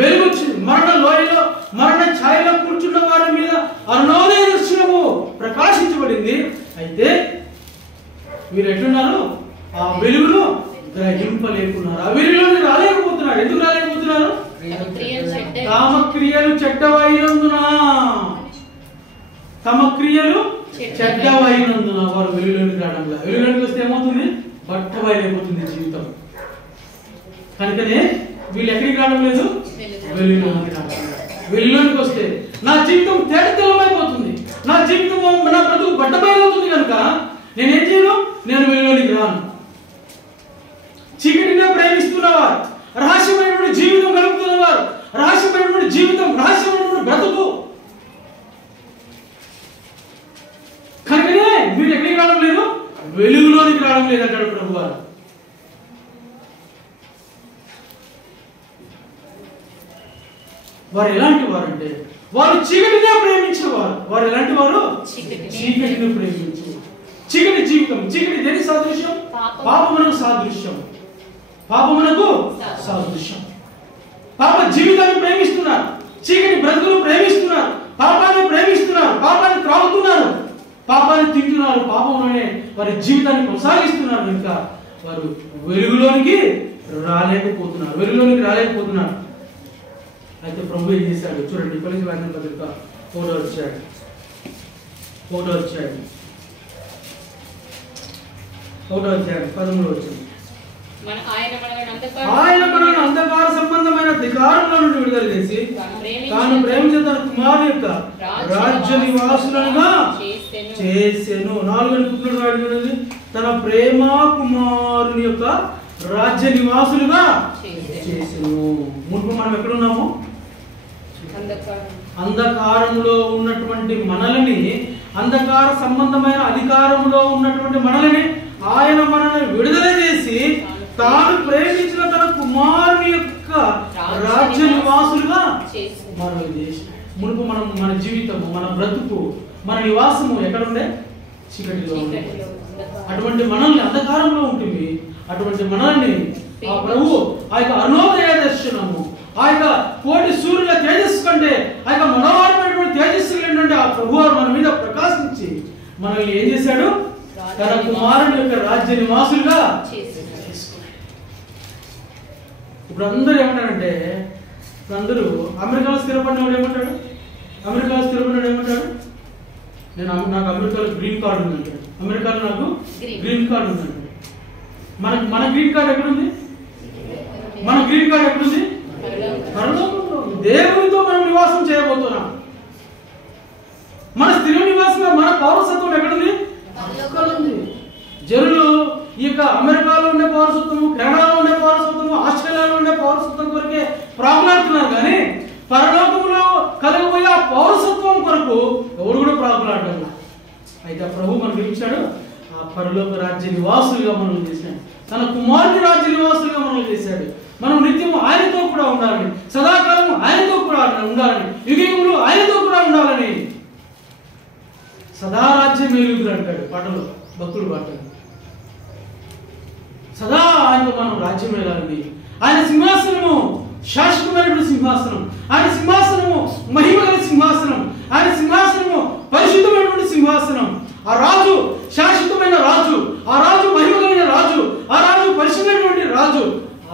వెలుగు వచ్చింది. మరణ లోయలో మరణ ఛాయలో కూర్చున్న వారి మీద అరుణోదయ దర్శనము ప్రకాశించబడింది. అయితే వీరు ఎట్లున్నారు? ఆ వెలుగును గ్రహింపలేకున్నారు. ఆ వెలుగులోకి రాలేకపోతున్నారు. ఎందుకు రాలేకపోతున్నారు? తమ క్రియలు చెడ్డవైనందున వారు వెలుగులోకి రావడంలో. వెలుగులోకి వస్తే ఏమవుతుంది? బట్టబయలైపోతుంది జీవితం. కనుకనే వీళ్ళు ఎక్కడికి రావడం లేదు? వెలుగులోకి రావడం. వెలుగులోకి వస్తే నా జీవితం తేటతెల్లమైపోతుంది. నా జీవితం నా బ్రతుకు బట్టబయలవుతుంది. కనుక నేనేం చేయను? నేను వెలుగులోకి రాను. చీకటినే ప్రేమిస్తున్నవారు, రహస్యమైనటువంటి జీవితం గడుపుతున్నవారు, రహస్యమైనటువంటి జీవితం, రహస్యమైనటువంటి బ్రతుకు. కనుకనే మీరు ఎక్కడికి రావడం లేదు? వెలుగులోనికి రావడం లేదంటాడు ప్రభు వారు. వారు ఎలాంటి వారు అంటే వారు చీకటినే ప్రేమించేవారు. వారు ఎలాంటి వారు? చీకటిని ప్రేమించు. చీకటి జీవితం. చీకటి దేని సాదృశ్యం? పాపమునకు సాదృశ్యం. పాప జీవితాన్ని ప్రేమిస్తున్నారు. చీకటి బ్రతుకులు ప్రేమిస్తున్నారు. పాపాన్ని ప్రేమిస్తున్నారు. పాపాన్ని త్రాగుతున్నారు. పాపాన్ని తింటున్నారు. పాపంలోనే వారి జీవితాన్ని కొనసాగిస్తున్నారు. కనుక వారు వెలుగులోనికి రాలేకపోతున్నారు. అయితే ప్రభు ఏం చేశాడు చూడండి. కొలస్సీయులకు రాసిన పత్రిక 1వ అధ్యాయం 13వ వచనం. ఆయన మనల్ని అంధకార సంబంధమైన అధికారంలో నుండి విడుదల చేసి తాను ప్రేమించిన తన కుమారుని యొక్క రాజ్య నివాసులుగా చేసెను. 4 తన ప్రేమ కుమారుని యొక్క రాజ్య నివాసులుగా చేసెను. మునుపు మనం ఎక్కడున్నాము? అంధకారంలో ఉన్నటువంటి మనల్ని, అంధకార సంబంధమైన అధికారంలో ఉన్నటువంటి మనల్ని ఆయన మనల్ని విడుదల చేసి తాను ప్రేమించిన తన కుమారుని యొక్క రాజ్య నివాసులుగా మనం చేసి. మునుపు మనం మన జీవితము, మన బ్రతుకు, మన నివాసము ఎక్కడుండే? చీకటిలో ఉండే. అటువంటి మనల్ని అంధకారంలో ఉంటుంది. అటువంటి మనల్ని ఆ ప్రభు ఆ యొక్క అరుణోదయ దర్శనము, ఆ యొక్క కోటి సూర్యుల తేజస్సు కంటే ఆ యొక్క మనోహరమైనటువంటి తేజస్సు ఏంటంటే ఆ ప్రభు మన మీద ప్రకాశించి మనల్ని ఏం చేశాడు? తన కుమారుని యొక్క రాజ్య నివాసులుగా చేసుకున్నాడు. ఇప్పుడు అందరూ ఏమంటారంటే, అందరూ అమెరికాలో స్థిరపడినవాడు ఏమంటాడు? నాకు అమెరికాలో గ్రీన్ కార్డు ఉందంటాడు. అమెరికాలో నాకు గ్రీన్ కార్డు ఉందంటాడు. మన గ్రీన్ కార్డు ఎక్కడుంది? పరలోకంలో. దేవునితో మనం నివాసం చేయబోతున్నాం. మన స్థిర నివాసంగా మన పౌరసత్వం ఎక్కడుంది? జనులు ఈ యొక్క అమెరికాలో ఉండే పౌరసత్వము, కెనడాలో ఉండే పౌరసత్వము, ఆస్ట్రేలియాలో ఉండే పౌరసత్వం కొరకే ప్రాకులాడుతున్నారు. కానీ పరలోకంలో కలగబోయే ఆ పౌరసత్వం కొరకు ఎవరు కూడా ప్రాకులాడలేదు. అయితే ప్రభు మనకు ఇచ్చాడు. ఆ పరలోక రాజ్య నివాసులుగా మనం చేశాడు. తన కుమారుని రాజ్య నివాసులుగా మనం చేశాడు. మనం నిత్యము ఆయనతో కూడా ఉండాలని, సదాకాలం ఆయనతో కూడా ఉండాలని, యుగములు ఆయనతో కూడా ఉండాలని. సదా రాజ్యం వెలుగురు అంటాడు పాటలు, భక్తులు పాటలు. సదా ఆయనతో మనం రాజ్యం వెళ్ళాలని. ఆయన సింహాసనము శాశ్వతమైనటువంటి సింహాసనం. ఆయన సింహాసనము మహిమగల సింహాసనం. ఆయన సింహాసనము పరిశుద్ధమైనటువంటి సింహాసనం. ఆ రాజు శాశ్వతమైన రాజు, ఆ రాజు మహిమగలిగిన రాజు, ఆ రాజు పరిశుద్ధమైనటువంటి రాజు.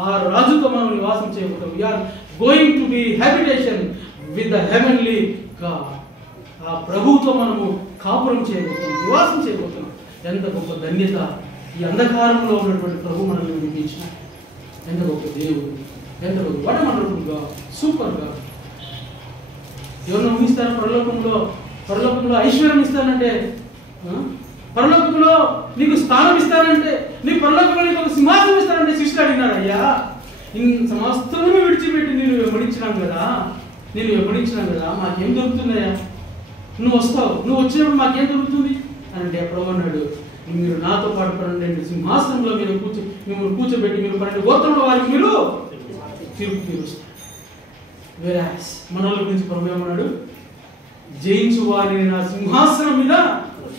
ఆ రాజుతో మనం నివాసం చేయబోతాం. We are going to be habitation with the heavenly God. ఆ ప్రభువుతో మనము కాపురం చేయబోతున్నాం, నివాసం చేయబోతున్నాం. ఎంత గొప్ప ధన్యత! ఈ అంధకారంలో ఉన్నటువంటి ప్రభు మనల్ని విడిపించిన ఎంత గొప్ప దేవుడు, ఎంత గొప్ప వడమండలుగా, సూపర్గా. ఎవరిని ఊహిస్తారా? పరలోకంలో ఐశ్వర్యం ఇస్తానంటే, పరలోకంలో నీకు స్థానం ఇస్తానంటే, నీ పరలోకంలో నీకు ఒక సింహాసనం ఇస్తానంటే శిష్యులు అడిగినారు, అయ్యా సమస్తము విడిచిపెట్టి నేను వెంబడించినాం కదా, మాకేం దొరుకుతుందయ్యా? నువ్వు వస్తావు, నువ్వు వచ్చినప్పుడు మాకేం దొరుకుతుంది అని అంటే ప్రభు అన్నాడు, మీరు నాతో పాటు 12 సింహాసనంలో మిమ్మల్ని కూర్చోబెట్టి మీరు 12 గోత్రముల వారికి మీరు తీరుస్తారు. వేరే మనోళ్ళ గురించి ప్రభు ఏమన్నాడు? జయించు వారిని నా సింహాసనం మీద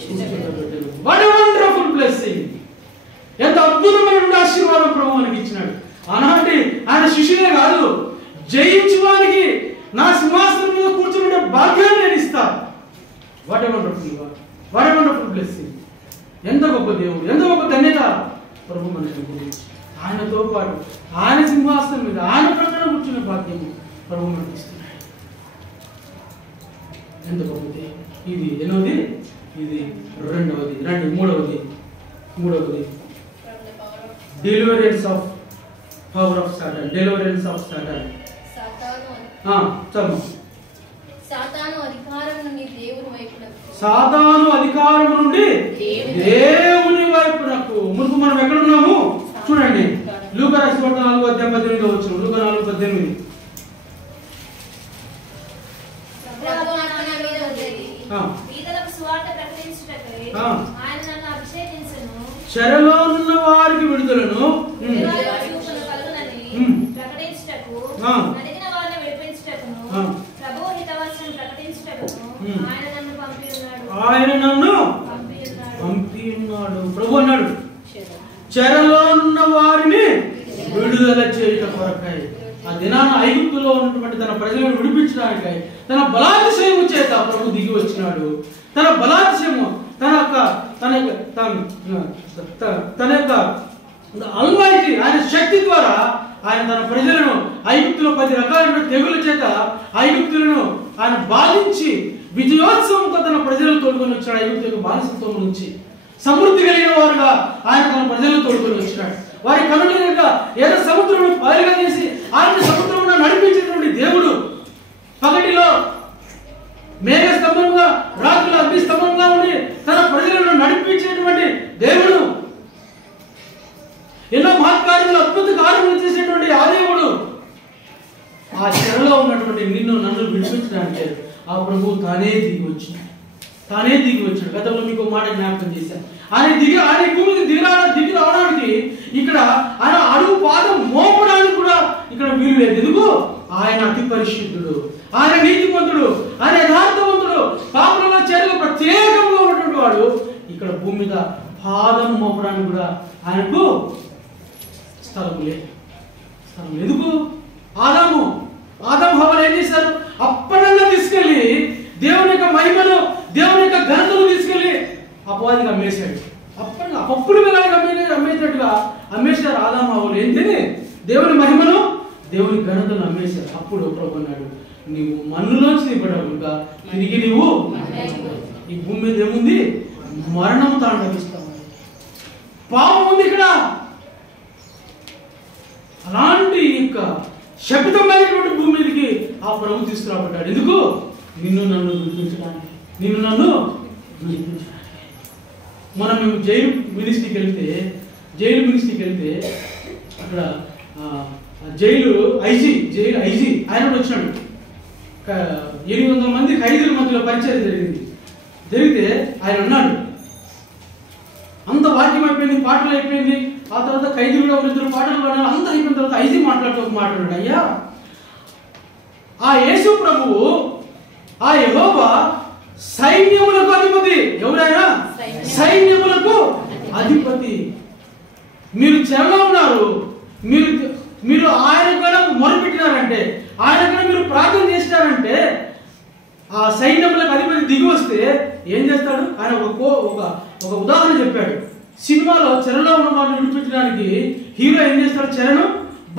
కూర్చోబెట్టాడు. What a wonderful blessing! ఎంత అద్భుతమైన ఆశీర్వాదం ప్రభు మనకి ఇచ్చినాడు. ఆనాటి ఆయన శిష్యులే కాదు, జయించు వారికి నా సింహాసనం మీద కూర్చోబెట్టే భాగ్యాన్ని నేను ఇస్తాను. What a wonderful blessing! ఎంత గొప్ప దేవుడు, ఎంత గొప్ప ధన్యత ప్రభు మనకి గురించి. ఆయనతో పాటు ఆయన సింహాసనం మీద ఆయన ప్రకారం కూర్చున్న భాగ్యము ప్రభు మనకి ఇస్తున్నాడు. ఎంత గొప్ప దేవుడు! ఇది ఎన్నోది? ఇది రెండవది. మూడవది deliverance of power of Satan. సాతాను అధికారం నుండి దేవుని వైపునకు. మునుపు మనం ఎక్కడ ఉన్నాము చూడండి. లూకా రాసిన 4:18 వచ్చిన లూకా 4:18. చెరలో ఉన్న వారికి విడుదలను, ఆయన నన్ను పంపి ఉన్నాడు. ప్రభు అన్నాడు, చెరలో ఉన్న వారిని విడుదల చేయుట కొరకై. ఆ దినాన ఐగుప్తులో ఉన్నటువంటి తన ప్రజలను విడిపించడానికై తన బలాతిశయము చేత ప్రభు దిగి వచ్చినాడు. తన బలాతిశయము, తన యొక్క ఆల్మైటీ ఆయన శక్తి ద్వారా ఆయన తన ప్రజలను ఐగుప్తులో 10 రకాలైన తెగుల చేత ఐగుప్తులను ఆయన బాధించి విజయోత్సవంతో తన ప్రజలను తోడుకొని వచ్చాడు. ఐగుప్తు యొక్క బానిసత్వం నుంచి సమృద్ధి కలిగిన వారుగా ఆయన తన ప్రజలను తోడుకొని వచ్చినాడు. వారి కనుల యొక్క ఏదో సముద్రంలో పాయలుగా చేసి ఆయన సముద్రంలో నడిపించినటువంటి దేవుడు, పగటిలో మేఘ స్తంభంగా రాత్రుల అగ్ని స్తంభంగా ఉండి తన ప్రజలను నడిపించేటువంటి దేవుడు, ఎన్నో మహత్కార్యాలు అద్భుత కార్యములు చేసేటువంటి ఆ దేవుడు, ఆ చెరలో ఉన్నటువంటి నిన్ను నన్ను విడిపించడానికి ఆ ప్రభువు తానే దిగి వచ్చాడు. గతంలో మీకు మాట జ్ఞాపకం చేశాను. ఆయన భూమికి దిగి రావడానికి ఇక్కడ ఆయన అడుగు పాదం మోపడానికి కూడా ఇక్కడ వీలు లేదు. ఎందుకు? ఆయన అతి పరిశుద్ధుడు, ఆయన నీతిమంతుడు, ఆయన యథార్థవంతుడు, పాపంలో చేరగా ప్రత్యేకంగా ఉన్నటువంటి వాడు. ఇక్కడ భూమి మీద పాదం మోపడానికి కూడా ఆయనకు స్థలం లేదు. ఎందుకు? ఆదాము హవ్వలు ఏం చేశారు? అప్పనంగా తీసుకెళ్ళి దేవుని యొక్క మహిమను, దేవుని యొక్క ఘనతను తీసుకెళ్ళి అపవాదికి అమ్మేశాడు. అప్పటిగా పప్పులు అమ్మేసినట్టుగా అమ్మేశారు ఆదాము హవ్వలు. ఏంటని? దేవుని మహిమను, దేవుని ఘనతను అమ్మేశారు. అప్పుడు ప్రభు అన్నాడు, నీవు మన్నులోంచి దిగబడ్డావు కనుక తిరిగి నీవు ఈ భూమి మీద ఏముంది? మరణం తాండవిస్తావు, పాపం ఉంది ఇక్కడ. అలాంటి యొక్క శపితమైనటువంటి భూమి మీదకి ఆ ప్రభు తీసుకురాబడ్డాడు. ఎందుకు? నిన్ను నన్ను విడిపించడానికి. మనం మేము జైలు మినిస్ట్రీకి వెళ్తే అక్కడ జైలు ఐజీ ఆయన వచ్చినాడు. 800 మంది ఖైదీల మధ్యలో పరిచయం జరిగితే ఆయన అన్నాడు, అంత వాక్యం అయిపోయింది, పాటలు అయిపోయింది. ఆ తర్వాత ఖైదీలు కూడా 2 పాటలు పాడారు. అంత అయిపోయిన తర్వాత ఐజీ మాట్లాడాడు, అయ్యా ఆ యేసు ప్రభువు, ఆ యెహోవా సైన్యములకు అధిపతి. ఎవరైనా సైన్యములకు అధిపతి. మీరు చెరలో ఉన్నారు, మీరు ఆయన కూడా మొరపెట్టినారంటే, ఆయన కూడా మీరు ప్రార్థన చేసినారంటే, ఆ సైన్యములకు అధిపతి దిగి వస్తే ఏం చేస్తాడు? ఆయన ఒక ఉదాహరణ చెప్పాడు. సినిమాలో చెరలో ఉన్న వాళ్ళని విడిపించడానికి హీరో ఏం చేస్తాడు? చెరను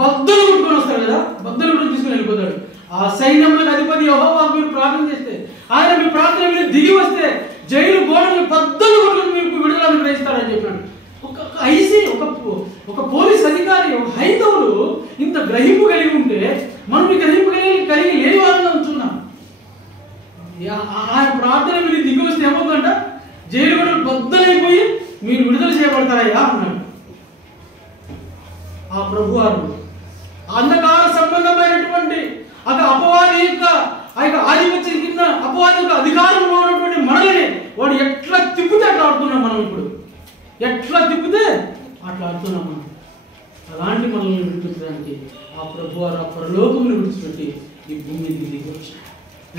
బద్దలు కొట్టుకొని వస్తాడు కదా, బద్దలు కొట్టుకొని తీసుకుని వెళ్ళిపోతాడు. ఆ సైన్యములకు అధిపతి యెహోవా మీరు ప్రార్థన చేస్తే, ఆయన మీ ప్రార్థన మీరు దిగి వస్తే జైలు గోడలు బద్దలు కొట్టుకొని మీకు విడుదల అనుగ్రహిస్తాడని చెప్పాడు. ఒక పోలీస్ అధికారి, ఒక హైందవుడు ఇంత గ్రహింపు కలిగి ఉంటే మనం ఈ గ్రహింపు కలిగి లేని వాళ్ళని ఉంటున్నాం. ఆయన ప్రార్థన మీరు దిగి వస్తే ఏమవుతుందంట? జైలు గోడలు బద్దలైపోయి మీరు విడుదల చేయబడతారయ్యా అన్నాడు. ఆ ప్రభువారు అంధకార సంబంధమైనటువంటి అపవాది యొక్క ఆధిపత్యం కింద, అపవాది యొక్క అధికారంలో ఉన్నటువంటి మనల్ని వాడు ఎట్లా తిప్పితే అట్లా ఆడుతున్నాం మనం. ఇప్పుడు ఎట్లా తిప్పితే అట్లా ఆడుతున్నాం మనం. అలాంటి మనల్ని విడిపించడానికి ఆ ప్రభువారు ఆ పరలోకమును విడిచిపెట్టి ఈ భూమి దిగి వచ్చాడు.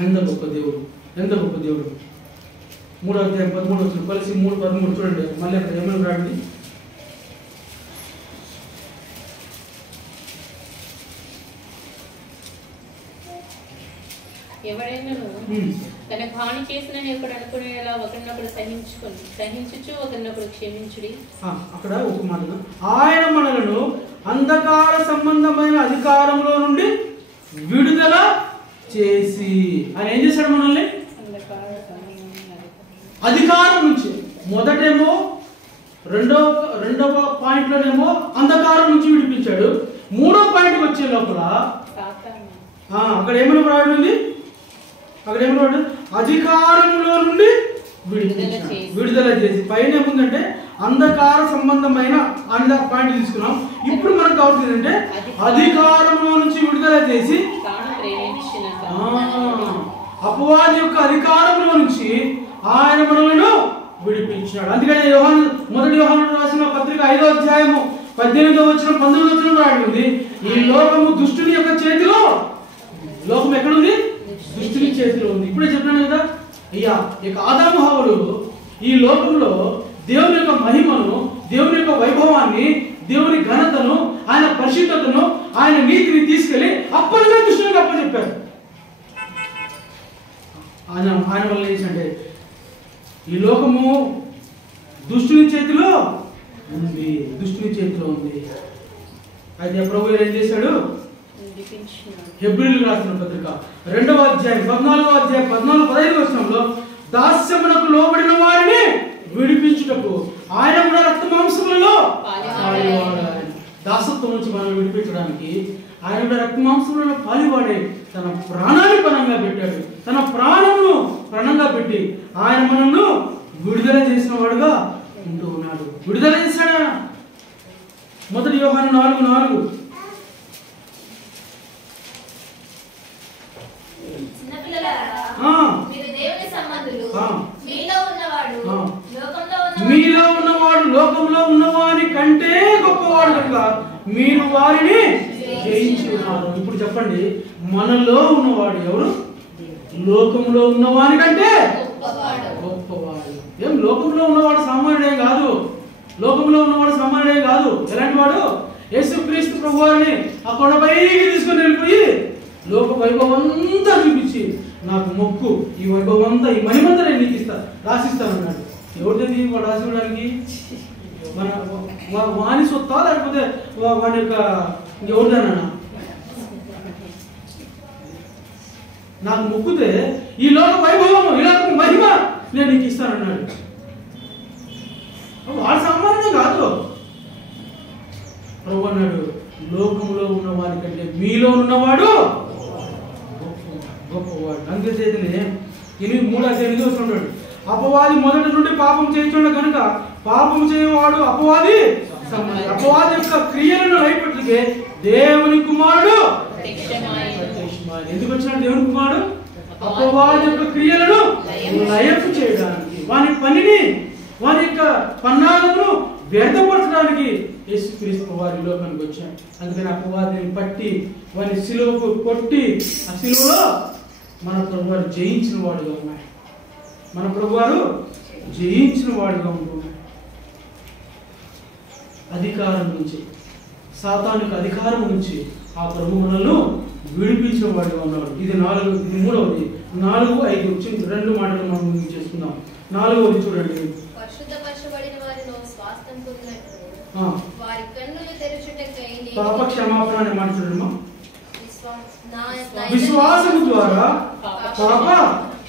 ఎంత గొప్ప దేవుడు! 3వ అధ్యాయం 13 వచ్చిన కలిసి 3:13 చూడండి. మళ్ళీ అక్కడ ఏమైనా రాండి. ఎవడైనా తనకు హాని చేసిన ఒకడు అనుకునేలా ఒకరినొకడు సహించుచు ఒకరినొకడు క్షమించుడి. అక్కడ ఒక మాట, ఆయన మనలను అంధకార సంబంధమైన అధికారంలో నుండి విడుదల చేసి, ఆయన ఏం చేశాడు? మనల్ని అధికారం నుంచి, మొదటేమో రెండవ పాయింట్లోనేమో అంధకారం నుంచి విడిపించాడు. 3వ పాయింట్కి వచ్చే లోపల అక్కడ ఏమైనా రాయడం? అధికారంలో నుండి విడుదల చేసి. పైన ఏముందంటే అంధకార సంబంధమైన అనే పాయింట్ తీసుకున్నాం. ఇప్పుడు మనకు కావాల్సింది అంటే అధికారంలో నుంచి విడుదల చేసి, అపవాది యొక్క అధికారంలో నుంచి ఆయన మనలను విడిపించాడు. అందుకనే మొదటి యోహాను రాసిన పత్రిక 5వ అధ్యాయము 18వ వచనం 19వ వచనం రాయబడింది, ఈ లోకము దుష్టుని యొక్క చేతిలో. లోకం ఎక్కడుంది? దుష్టుని చేతిలో ఉంది. ఇప్పుడే చెప్పినాను కదా, అయ్యా ఇక ఆదాము హవ్వలు ఈ లోకంలో దేవుని యొక్క మహిమను, దేవుని యొక్క వైభవాన్ని, దేవుని ఘనతను, ఆయన పరిశుద్ధతను, ఆయన నీతిని తీసుకెళ్లి అప్పటికే దుష్టునికి అప్పచెప్పారు. ఆయన వల్ల ఏంటంటే ఈ లోకము దుష్టుని చేతిలో ఉంది, దుష్టుని చేతిలో ఉంది. అయితే ప్రభు ఏం చేశాడు? హెబ్రీయులకు రాసిన పత్రిక 2వ అధ్యాయం 14వ అధ్యాయం 14-15 వచనంలో దాస్యమునకు లోబడిన వారిని విడిపించుటకు ఆయన కూడా రక్త మాంసములలో పాలివాడాడు. దాసత్వం నుంచి మనం విడిపించడానికి ఆయన కూడా రక్త మాంసములలో పాలివాడే తన ప్రాణాన్ని పణంగా పెట్టాడు. తన ప్రాణమును పణంగా పెట్టి ఆయన మనల్ని విడుదల చేసిన వాడుగా ఉంటూ ఉన్నాడు. విడుదల చేశాడు. 1 యోహాను 4:4 మీలో ఉన్నవాడు లోకంలో ఉన్నవాని కంటే గొప్పవాడు కనుక మీరు వారిని జయించి ఉన్నారు. ఇప్పుడు చెప్పండి, మనలో ఉన్నవాడు ఎవరు? లోకంలో ఉన్నవాని కంటే గొప్పవాడు. ఏం లోకంలో ఉన్నవాడు సామాన్యుడే కాదు. లోకంలో ఉన్నవాడు సామాన్యుడే కాదు. ఎలాంటి వాడు? యేసుక్రీస్తు ప్రభువారిని ఆ కొండపైకి తీసుకుని వెళ్ళిపోయి లోక వైభవం అంతా చూపించి నాకు మొక్కు, ఈ వైభవం అంతా, ఈ మహిమంతా నేను నీకు రాసిస్తానన్నాడు. ఎవరిది వాడు రాసివ్వడానికి? మన వాని సొత్తా లేకపోతే వాని యొక్క ఎవరిదన్నా? నాకు మొక్కుతే ఈ లోక వైభవం, ఈ లోక మహిమ నేను నీకు ఇస్తానన్నాడు. వాడు సామాన్యం కాదు. ప్రభు అన్నాడు, లోకంలో ఉన్న వారి కంటే మీలో ఉన్నవాడు గొప్పవాడు. అందుచేతనే 3:8 వస్తున్నాడు, అపవాది మొదటి నుండి పాపం చేయుచుండ కనుక పాపం చేయవాడు అపవాది అపవాది యొక్క క్రియలను లయపెట్టుకే దేవుని కుమారుడు ఎందుకు వచ్చినాడు? దేవుని కుమారుడు అపవాది యొక్క క్రియలను లయపు చేయడానికి, వాని పనిని, వాని యొక్క పన్నాలను వ్యర్థపరచడానికి యేసుక్రీస్తు వారి లోకానికి వచ్చాడు. అందుకని అపవాదిని పట్టి వాని సిలువకు కొట్టి ఆ సిలువలో మన ప్రభువారు జయించిన వాడుగా ఉన్నాడు. మన ప్రభువారు జయించిన వాడుగా ఉంటున్నాడు. అధికారం నుంచి, సాతానుకు అధికారం నుంచి ఆ ప్రభు మనల్ని విడిపించిన వాడుగా ఉన్నాడు. ఇది 3వది. 4, 5 2 మాటలు మనం చేసుకుందాం. 4వది చూడండి. పరిశుద్ధపరచబడిన వారిలో స్వాస్థ్యం పొందినట్లు వారి కన్నులు తెరచుటకై పాప క్షమాపణ అనే మాట చూడమ్మా. విశ్వాసం ద్వారా పాప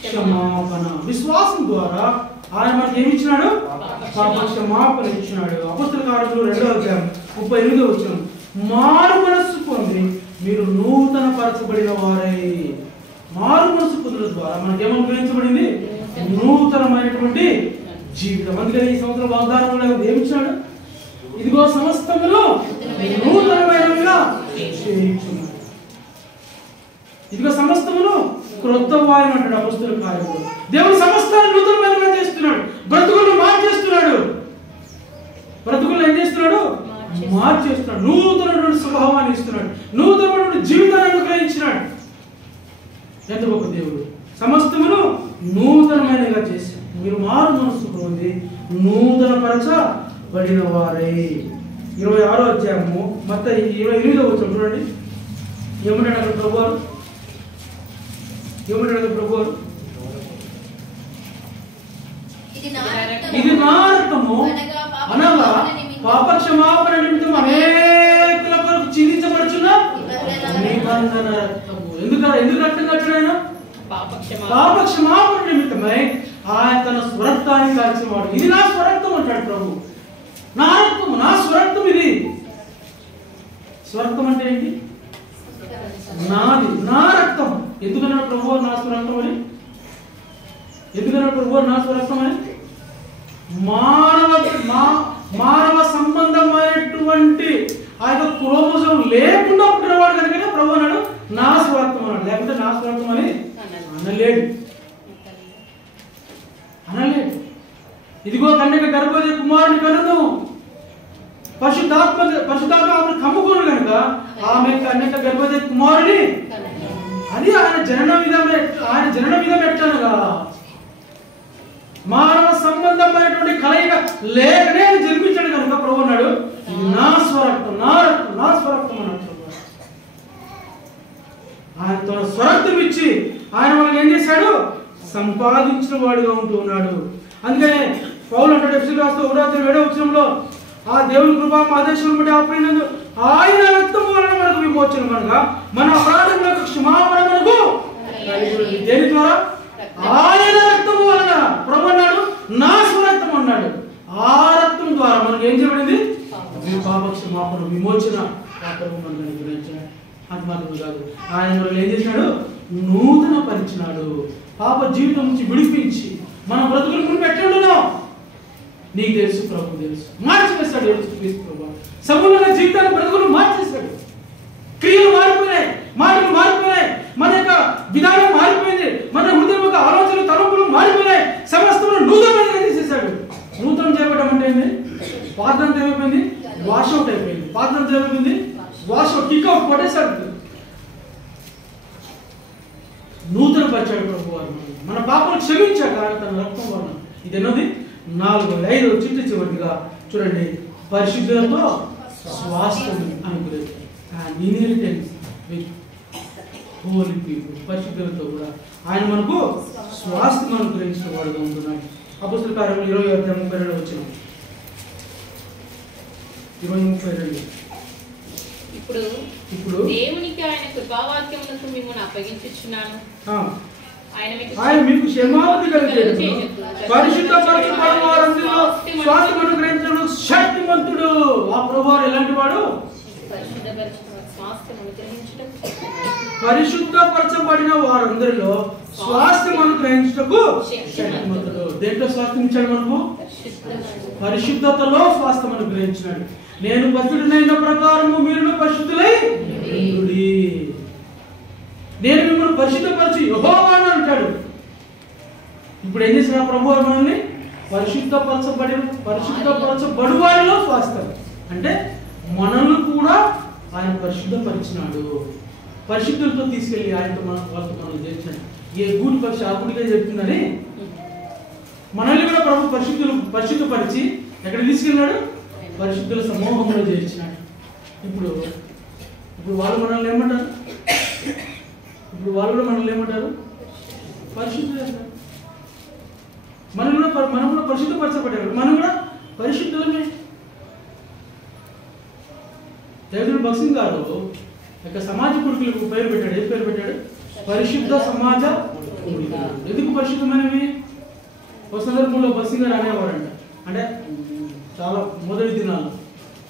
క్షమాపణ. విశ్వాసం ద్వారా ఆయన మనకి ఏమి ఇచ్చినాడు? పాప క్షమాపణ ఇచ్చినాడు. అపొస్తలుల కార్యములు 2వ అధ్యాయం 38వ వచనం, మారు మనస్సు పొంది మీరు నూతన పరచబడిన వారై. మారు మనస్సు పొందడం ద్వారా మనకి ఏమనుగ్రహించబడింది? నూతనమైనటువంటి జీవితం. అందుకని ఈ సంవత్సరం వాగ్దానంలో ఏమి ఇచ్చాడు? ఇదిగో సమస్తములు నూతనమైనవిగా చేయించున్నాడు. ఇదిగో సమస్తమును క్రొత్త వాయు అంటాడు అపొస్తలుల కార్యములు. దేవుడు సమస్తాన్ని నూతనమైనవిగా చేస్తున్నాడు. బ్రతుకులను మార్చేస్తున్నాడు. బ్రతుకులను ఏం చేస్తున్నాడు? మార్చేస్తున్నాడు. నూతనటువంటి స్వభావాన్ని ఇస్తున్నాడు. నూతనమైనటువంటి జీవితాన్ని అనుగ్రహించినాడు. ఎంత గొప్ప దేవుడు! సమస్తమును నూతనమైనగా చేశాడు. మీరు మారు మనస్సు పొంది నూతన పరచబడిన వారై. 26వ అధ్యాయము మత్తయి 28వ వచనం చూడండి. ఏమంటాడు అక్కడ ప్రభువారు? ఏమంటాడు అక్కడ ప్రభువారు? ఇది నా రక్తము అనగా పాప క్షమాపణ నిమిత్తం అనేకుల కొరకు చిందించబడుచున్న నిబంధన రక్తము. ఎందుకు రక్తం కట్టాడు ఆయన? పాప క్షమాపణ నిమిత్తమై ఆయన తన స్వరక్తాన్ని కాల్చినవాడు. ఇది నా స్వరక్తం అంటాడు ప్రభు. నా రక్తము, నా స్వరక్తం ఇది. స్వరక్తం అంటే ఏంటి? నాది, నా రక్తం. ఎందుకన్నాడు ప్రభు నా స్వరక్తం అని? ఎందుకన్నాడు ప్రభు నా స్వరక్తం అని? మానవ సంబంధమైనటువంటి ఆ యొక్క క్రోమోజోమ్ లేకుండా పుట్టినవాడు కనుక ప్రభు అన్నాడు నా స్వరక్తం అన్నాడు. లేకపోతే నా స్వరక్తం అని అనలేడు. ఇదిగో కన్యక గర్భవతి కుమారుని కనును పరిశుద్ధాత్మ ఆమెను కమ్ముకోను కనుక ఆమె కన్యక గర్భవతి కుమారుని. అది ఆయన జనన విధం ఎట్లనగా మానవ సంబంధమైనటువంటి కలయిక లేకనే జన్మించాడు కనుక ప్రభు అన్నాడు నా స్వరక్తం, నా రక్తం, నా స్వరక్తం అన్నట్టు. ఆయన తన స్వరక్తం ఇచ్చి ఆయన మనల్ని ఏం చేశాడు? సంపాదించిన వాడుగా ఉంటూ ఉన్నాడు. అందుకనే పౌలు అంటాడు ఎఫెసీయులకు రాస్తూ 1వ అధ్యాయం 7వ వచనంలో ఆ దేవుని కృపా ఆదేశం బట్టి ఆపైనందు ఆయన రక్తము వలన మనకు విమోచన అనగా మన అపరాధములకు క్షమాపణ మనకు కలిగినది. దేని ద్వారా? ఆయన రక్తము వలన. ప్రభు అన్నాడు నా స్వరక్తం అన్నాడు. ఆ రక్తం ద్వారా మనకు ఏం చేయబడింది? పాప క్షమాపణ, విమోచన. ఆ ప్రభు మనకు అనుగ్రహించాడు. అది మాత్రమే కాదు, ఆయన మనల్ని ఏం చేసినాడు? నూతన పరిచినాడు. పాప జీవితం నుంచి విడిపించి మన బ్రతుకులు ముందు ఎట్లున్నాం నీకు తెలుసు, ప్రభు తెలుసు. మార్చివేస్తాడు యేసుక్రీస్తు ప్రభు. సమూల జీవితాన్ని బ్రతుకులు మార్చేస్తాడు. క్రియలు మారిపోయినాయి, మాటలు మారిపోయినాయి, మన యొక్క విధానం మారిపోయింది, మన హృదయం యొక్క ఆలోచన తలంపులు మారిపోయినాయి. సమస్తము నూతనంగా తీసేశాడు. నూతనం చేయబడడం అంటే ఏంటి? పాత్రంతా ఏమైపోయింది? వాష్ అవుట్ అయిపోయింది. పాత్రంతా ఏమైపోయింది? వాష్ అవుట్, కిక్ అవుట్ పట్టేశాడు. నూతన పరిచాడు ప్రభు వారు. మన పాపలు క్షమించాక తన రక్తం వలన. ఇది ఎన్నోది? 4, 5 చిట్ట చివరిగా చూడండి. పరిశుద్ధులతో స్వాస్థ్యం అనుగ్రహించాడు. Inheritance with holy people. పరిశుద్ధులతో కూడా ఆయన మనకు స్వాస్థ్యం అనుగ్రహించిన వాడుగా ఉంటున్నాడు. అపొస్తలుల కార్యములు 20:32 వచ్చిన 20:32. ఇప్పుడు దేవునికి ఆయన కృపావాక్యములకు మిమ్మల్ని అప్పగించుచున్నాను. ఆయన మీకు క్షేమావధి కలిగేటట్లు పరిశుద్ధపరచబడిన వారందరిలో స్వాస్థ్యం అనుగ్రహించడం శక్తిమంతుడు. ఆ ప్రభువారు ఎలాంటి వాడు? పరిశుద్ధపరచబడిన వారందరిలో స్వాస్థ్యం అనుగ్రహించటకు శక్తిమంతుడు. దేంట్లో స్వాస్థ్యం ఇచ్చాడు మనకు? పరిశుద్ధతలో స్వాస్థ్యం అనుగ్రహించినాడు. నేను పరిశుద్ధుడైన ప్రకారము మీరు పరిశుద్ధులై ఉండుడి. నేను మిమ్మల్ని పరిశుద్ధపరిచి యెహోవా అని అంటాడు. ఇప్పుడు ఏం చేసిన ప్రభు మనల్ని? పరిశుద్ధపరచబడు వారిలో స్వాస్థ్యం అంటే మనల్ని కూడా ఆయన పరిశుద్ధపరిచినాడు. పరిశుద్ధులతో తీసుకెళ్లి ఆయనతో వాళ్ళతో మనం చేర్చాడు. ఏ గూడి పక్షి ఆ గుడిగా చెప్తుందని మనల్ని కూడా ప్రభు పరిశుద్ధపరిచి ఎక్కడ తీసుకెళ్ళాడు? పరిశుద్ధుల సమూహంలో చేర్చినాడు. ఇప్పుడు వాళ్ళు మనల్ని ఏమంటారు? వాళ్ళు కూడా మనల్ని ఏమంటారు? పరిశుద్ధులు. మనం కూడా పరిశుద్ధపరచబడ్డారు. మనం కూడా పరిశుద్ధులమే. దేవదుడు భక్సింగ్ గారు యొక్క సమాజ కుడికలకు పేరు పెట్టాడు. ఏ పేరు పెట్టాడు? పరిశుద్ధ సమాజ కుడికలు. ఎందుకు పరిశుద్ధమైనవి? ఒక సందర్భంలో భక్సింగ్ గారు అనేవారంట. అంటే చాలా మొదటి దినాల్లో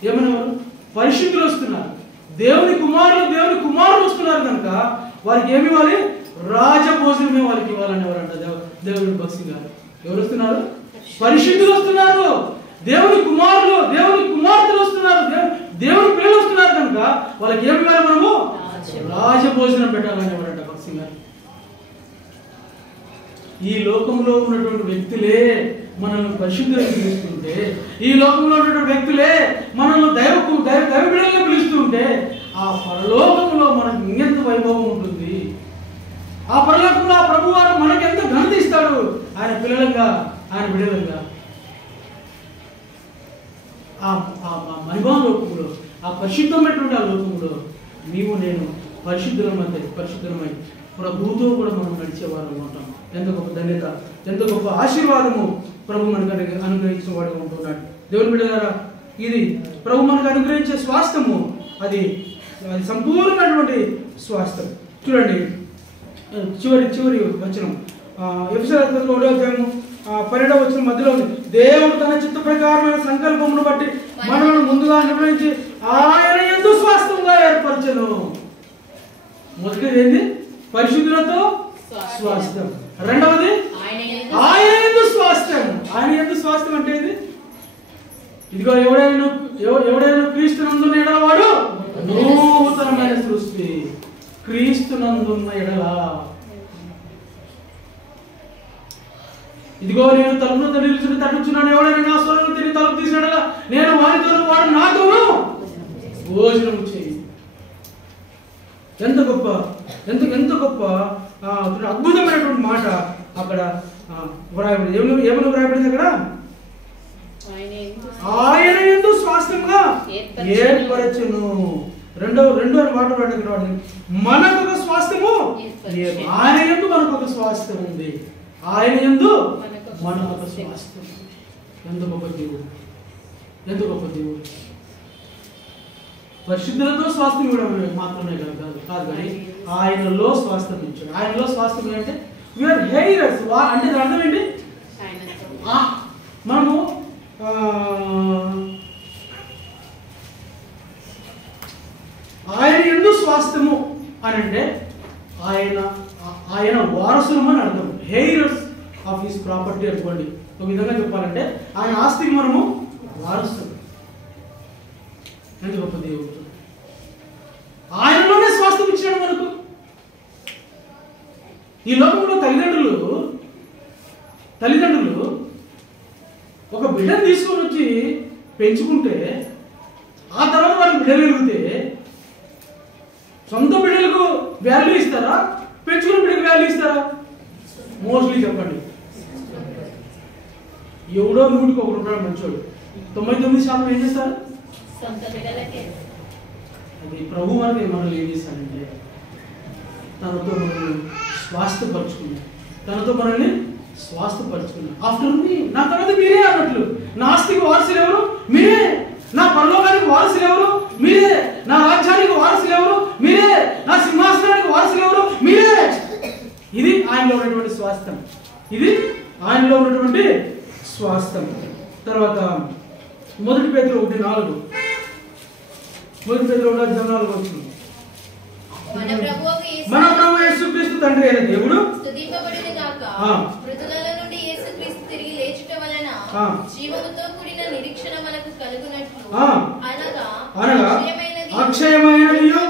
ఏమనేవారు? పరిశుద్ధులు వస్తున్నారు, దేవుని కుమారులు వస్తున్నారు కనుక వారికి ఏమి ఇవ్వాలి? రాజభోజనమే వారికి ఇవ్వాలనేవారంట దేవుని భక్సింగ్ గారు. ఎవరు వస్తున్నారు? పరిశుద్ధులు వస్తున్నారు, దేవుని కుమార్తెలు వస్తున్నారు, దేవుని పిల్లలు వస్తున్నారు కనుక వాళ్ళకి ఏమి ఇవ్వాలి? మనము రాజభోజనం పెట్టాలనేవారంట భక్సింగ్ గారు. ఈ లోకంలో ఉన్నటువంటి వ్యక్తులే మనల్ని పరిశుద్ధులుగా పిలుస్తుంటే, ఈ లోకంలో ఉన్నటువంటి వ్యక్తులే మనల్ని దైవ బిడ్డలుగా పిలుస్తుంటే, ఆ పరలోకంలో మనకు ఇంకెంత వైభవం ఉంటుంది. ఆ పరలోకంలో ఆ ప్రభు వారు మనకి ఎంత ఘనత ఇస్తాడు. ఆయన పిల్లలంగా, ఆయన బిడ్డలంగా ఆ మహిమా లోకంలో, ఆ పరిశుద్ధమైనటువంటి ఆ లోకంలో నీవు నేను పరిశుద్ధమై ప్రభువుతో కూడా మనం నడిచేవారు ఉంటాం. ఎంత గొప్ప ధన్యత, ఎంత గొప్ప ఆశీర్వాదము ప్రభు మనకు అనుగ్రహించిన వాడుగా ఉంటున్నాడు. దేవుని బిడ్డలారా, ఇది ప్రభు మనకు అనుగ్రహించే స్వాస్థ్యము. అది సంపూర్ణమైనటువంటి స్వాస్థ్యం. చూడండి చివరి వచనం ఎఫెసీయులకు 12వ వచనం మధ్యలో ఉంది. దేవుడు తన చిత్త ప్రకారమైన సంకల్పమును బట్టి మనల్ని ముందుగా నిర్ణయించి ఆయన యందు స్వాస్థ్యంగా ఏర్పరచెను. మొదటిది ఏంది? పరిశుద్ధులతో స్వాస్థ్యం. రెండవది ఆయన యందు స్వాస్థ్యం. ఆయన యందు స్వాస్థ్యం అంటే ఇది ఇదిగో ఎవడైనా క్రీస్తునందున్న ఎడల వాడు నూతనమైన సృష్టి. క్రీస్తునందున్న ఎడల ఇదిగో నేను తలుపును నిలుచుని తట్టుచున్నాను. ఎవడైనా నా స్వరం తిరిగి తలుపు తీసినట్లా నేను వారితో వాడు నాతోను భోజనం చేయి. ఎంత గొప్ప అద్భుతమైనటువంటి మాట అక్కడ వ్రాయబడింది. ఏమని వ్రాయబడింది అక్కడ? ఆయన యందు స్వాస్థ్యంగా ఏర్పరచును. రెండు అని మాట వాడి మనకు ఒక స్వాస్థ్యము, ఆయన యందు మనకు ఒక స్వాస్థ్యం ఉంది. ఆయన యందు మనకు ఒక స్వాస్థ్యం. ఎంత గొప్ప దేవుడు. ఎంత గొప్ప దేవుడు! పరిశుద్ధులతో స్వాస్థ్యం ఇవ్వడం మాత్రమే కాదు కానీ ఆయనలో స్వాస్థ్యం ఇచ్చాడు. ఆయనలో స్వాస్థ్యం అంటే వీఆర్ హెయిరర్స్. అంటే దాని అర్థం ఏంటి? మనము ఆయన ఎందు స్వాస్థ్యము అని అంటే ఆయన వారసులం అని అర్థం. హెయిరర్స్ ఆఫ్ హిస్ ప్రాపర్టీ అనుకోండి. ఒక విధంగా చెప్పాలంటే ఆయన ఆస్తికి మనము వారసులు. ఎంత గొప్ప దేవుడు! ఆయనలోనే స్వాస్థ్యం ఇచ్చాడు మనకు. ఈ లోకంలో తల్లిదండ్రులు ఒక బిడ్డను తీసుకొని వచ్చి పెంచుకుంటే ఆ తర్వాత వారికి బిడ్డలు కలిగితే సొంత బిడ్డలకు వాల్యూ ఇస్తారా, పెంచుకున్న బిడ్డలకు వాల్యూ ఇస్తారా? మోస్ట్లీ చెప్పండి. ఎవడో 100కి 1 రూపాయలు మంచోడు, 99% ఏం చేస్తారు? అది ప్రభు మనల్ని ఏం చేస్తాడంటే తనతో మనల్ని స్వాస్థపరుచుకున్నాడు. ఆఫ్టర్ మీ, నా తర్వాత మీరే అన్నట్లు. నా ఆస్తికి వారసులు ఎవరు? మీరే. నా పరలోకానికి వారసులు ఎవరు? మీరే. నా రాజ్యానికి వారసులు ఎవరు? మీరే. నా సింహాసనానికి వారసులు ఎవరు? మీరే. ఇది ఆయనలో ఉన్నటువంటి స్వాస్థ్యం. తర్వాత 1 పేతురు 1:4. 1 పేతురు 1:4 వచ్చింది. మన ప్రభు యేసుక్రీస్తు తండ్రి అయిన దేవుడు స్తుతింపబడును గాక. మృతులలో నుండి యేసుక్రీస్తు తిరిగి లేచుట వలన జీవముతో కూడిన నిరీక్షణ మనకు కలుగునట్లు అనగా అక్షయమైనదియు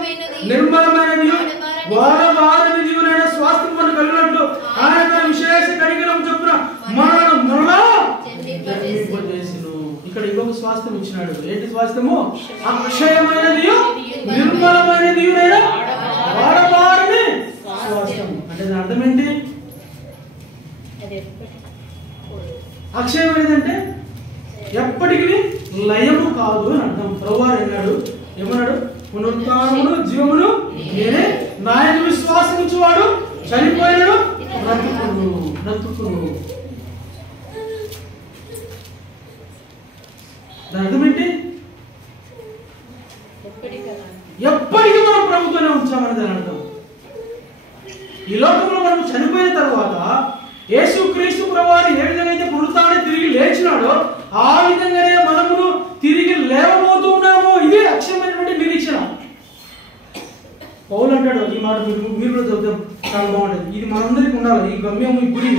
నిర్మలమైనదియు వారవారనిదియునైన స్వాస్థ్యం మనకు కలుగునట్లు ఆయన తన విశేష కనికరం చొప్పున మనలను మరలా జన్మింపజేసెను. ఇక్కడ ఇంకొక స్వాస్థ్యం ఇచ్చినాడు. ఏంటి స్వాస్థ్యము? అక్షయమైనదియు నిర్మలమైనదియునైన వారవారని స్వాస్థ్యం. అంటే దాని అర్థం ఏంటి? అక్షయమైనది అంటే ఎప్పటికీ లయము కాదు అని అర్థం. ప్రభువారు అన్నాడు, ఏమన్నాడు? పునరుత్థానమును జీవమును నేనే, నా యందు విశ్వాసం ఉంచువాడు చనిపోయినను బ్రతుకును. దాని అర్థం ఏంటి? ఎప్పటికీ మనం ప్రభుత్వనే ఉంచామని దాని అర్థం. ఈ లోకంలో మనం చనిపోయిన తర్వాత యేసుక్రీస్తు ప్రభువారు ఏ విధంగా అయితే పునరుత్థానం తిరిగి లేచినాడో ఆ విధంగానే మనమును తిరిగి లేవబోతున్నాము. ఇదే అక్షయమైనటువంటి నిరీక్షణ. పౌలు అంటాడు, ఈ మాట మీరు కూడా చదువుతాం, చాలా బాగుంటుంది. ఇది మనందరికీ ఉండాలి. ఈ గమ్యము, ఈ గురి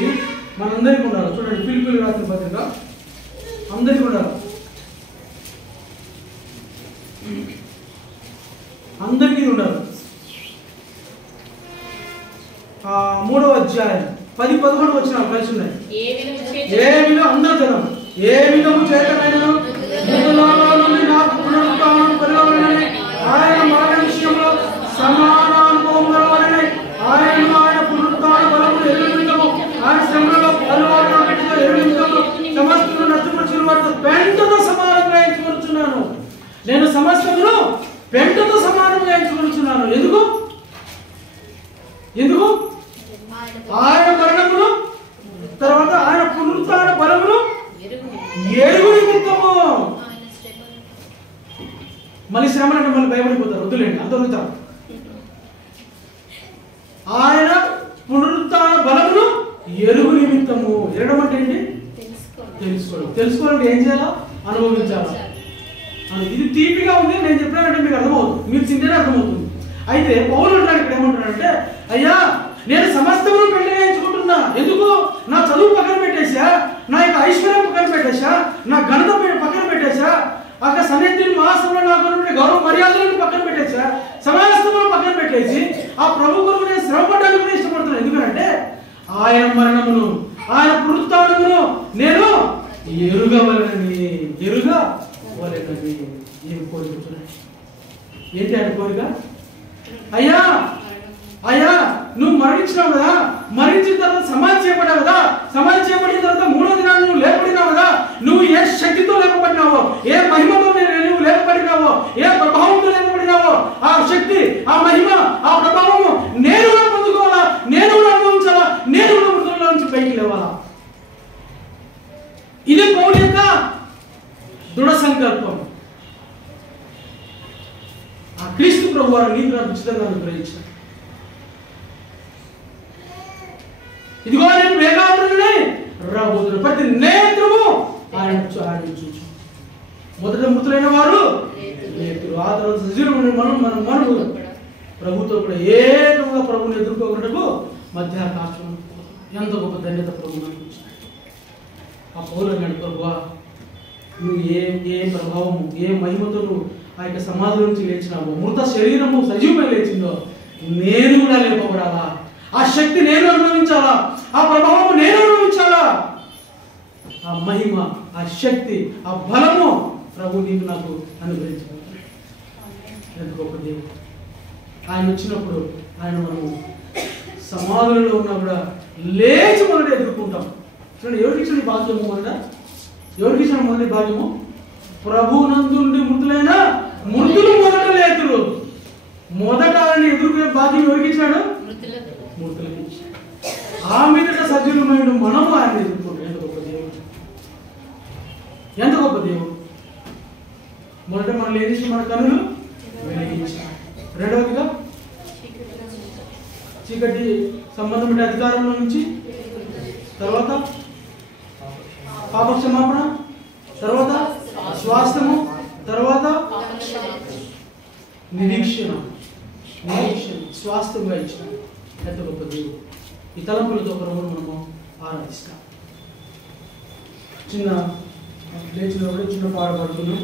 మనందరికీ ఉండాలి. చూడండి, ఫిలిప్పీయులకు రాసిన పత్రిక అందరికీ ఉండాలి. అందరికీ ఉండాలి. 3వ అధ్యాయం 10-11 వచనాలు కలిసి ఉన్నాయి. ఏ విధం అందరూ చదవం. ఏ విధము చేతనైనను మృతులలో నుండి నాకు పునరుత్థానం కలగవలెనని ఆయన మాట విషయంలో సమాన అనుభవం కలగవలెనని ఆయన పునరుత్థాన బలమును ఎరుగనిమిత్తము ఆయన శ్రమలలో పాలువాడుగా పెట్టిన ఎరుగనిమిత్తము సమస్తమును నష్టపరిచిన వాటితో పెంటతో సమానంగా ఎంచుకొనుచున్నాను. నేను సమస్తమును పెంటతో సమానంగా ఎంచుకొనుచున్నాను. ఎందుకు? ఆయన మరణమును తర్వాత ఆయన పునరుత్థాన బలమును ఎరుగు నిమిత్తము. మళ్ళీ శ్రమలు అంటే మళ్ళీ భయపడిపోతారు. వద్దులేండి, అంత వదులుతారు. ఆయన పునరుత్థాన బలమును ఎరుగు నిమిత్తము. ఎరగడం అంటే ఏంటి? తెలుసుకోవాలంటే ఏం చేయాలా? అనుభవించాలా. ఇది తీపిగా ఉంది, నేను చెప్పినానంటే మీకు అర్థమవుతుంది, మీరు తింటేనే అర్థమవుతుంది. అయితే పౌలు అంటాడు ఇక్కడ, ఏమంటాడంటే, అయ్యా నేను సమస్తమును పెళ్లిగా ఎంచుకుంటున్నా. ఎందుకు? నా చదువు పక్కన పెట్టేశా, నా యొక్క ఐశ్వర్యం పక్కన పెట్టేశా, నా ఘనత పక్కన పెట్టేశా, అక్కడ సన్నిధి మహాసభలో నాకు గౌరవ మర్యాదలను పక్కన పెట్టేశా, సమస్తమును పక్కన పెట్టేసి ఆ ప్రభు కొరకు నేను శ్రమపడడానికి కూడా ఇష్టపడుతున్నాను. ఎందుకంటే ఆయన మరణమును ఆయన పునరుత్థానమును నేను ఎరుగవలెనని. ఏం కోరుకుంటున్నాను? ఏంటి ఆయన కోరిక? అయ్యా నువ్వు మరణించినావు కదా, మరణించిన తర్వాత సమాధి చేయబడ్డావు కదా, సమాధి చేయబడిన తర్వాత 3వ దినాన్ని నువ్వు లేపబడినావు కదా, నువ్వు ఏ శక్తితో లేపబడినావో, ఏ మహిమతో నువ్వు లేపబడినావో, ఏ ప్రభావంతో లేపబడినావో, ఆ శక్తి, ఆ మహిమ, ఆ ప్రభావము నేను కూడా పొందుకోవాలా, నేను కూడా అనుభవించాలా, నేను కూడా మృతుల్లో నుంచి పైకి లేవాలా. ఇది పౌలు యొక్క దృఢ సంకల్పం. క్రీస్తు ప్రభు వారి నీతి నాకు ఉచితంగా అనుగ్రహించారు. ఇదిగో నేను వేగాడునే రాబోతున్న ప్రతి నేత్రము ఆయన చూచు. మొదట మృతులైన వారు నేత్రులు, ఆ తర్వాత సజీవులైన మనం ప్రభుతో కూడా ఏకంగా ప్రభుని ఎదుర్కోవటకు మధ్యాకాశం. ఎంత గొప్ప ధన్యత ప్రభు మనకు ఇచ్చాడు. ఆ పౌరులు ప్రభువా, నువ్వు ఏ ప్రభావము ఏ మహిమతో నువ్వు ఆ యొక్క సమాధి నుంచి లేచినావు, మృత శరీరము సజీవమై లేచిందో నేను కూడా లేపబడాలా, ఆ శక్తి నేను అనుభవించాలా, ఆ ప్రభావము నేను అనుభవించాలా, ఆ మహిమ, ఆ శక్తి, ఆ బలము ప్రభు నీకు నాకు అనుగ్రహించాలి. ఎంత గొప్ప దేవుడు. ఆయన వచ్చినప్పుడు ఆయన మనము సమాధులలో ఉన్నా కూడా లేచి మొదట ఎదుర్కొంటాం. చూడండి, ఎవరికి ఇచ్చిన భాగ్యము మొదట, ఎవరికి ఇచ్చిన మొదటి భాగ్యము? ప్రభునందుండి మృతులైన మృతులు మొదట లేతురు. మొదట ఆయన ఎదుర్కొనే భాగ్యం ఎవరికి ఇచ్చాడు? మృతులకి ఇచ్చాడు. ఆ మీదట సజీవమైన మనము ఆయన ఎదుర్కొంటాం. ఎంత గొప్ప దేవుడు, ఎంత గొప్ప దేవుడు. మొదట మనం ఏం చేసి మన కనులు వెలిగించాడు. రెండవదిగా చీకటి సంబంధమైన అధికారంలో నుంచి, తర్వాత పాప క్షమాపణ, తర్వాత స్వాస్థ్యము, తర్వాత నిరీక్షణ స్వాస్థ్యంగా ఇచ్చిన ఎంత గొప్ప దేవుడు. ఈ తలంపులతో ప్రభువును మనము ఆరాధిస్తాం. చిన్న లేచిన చిన్న పాడబడుతున్నాం.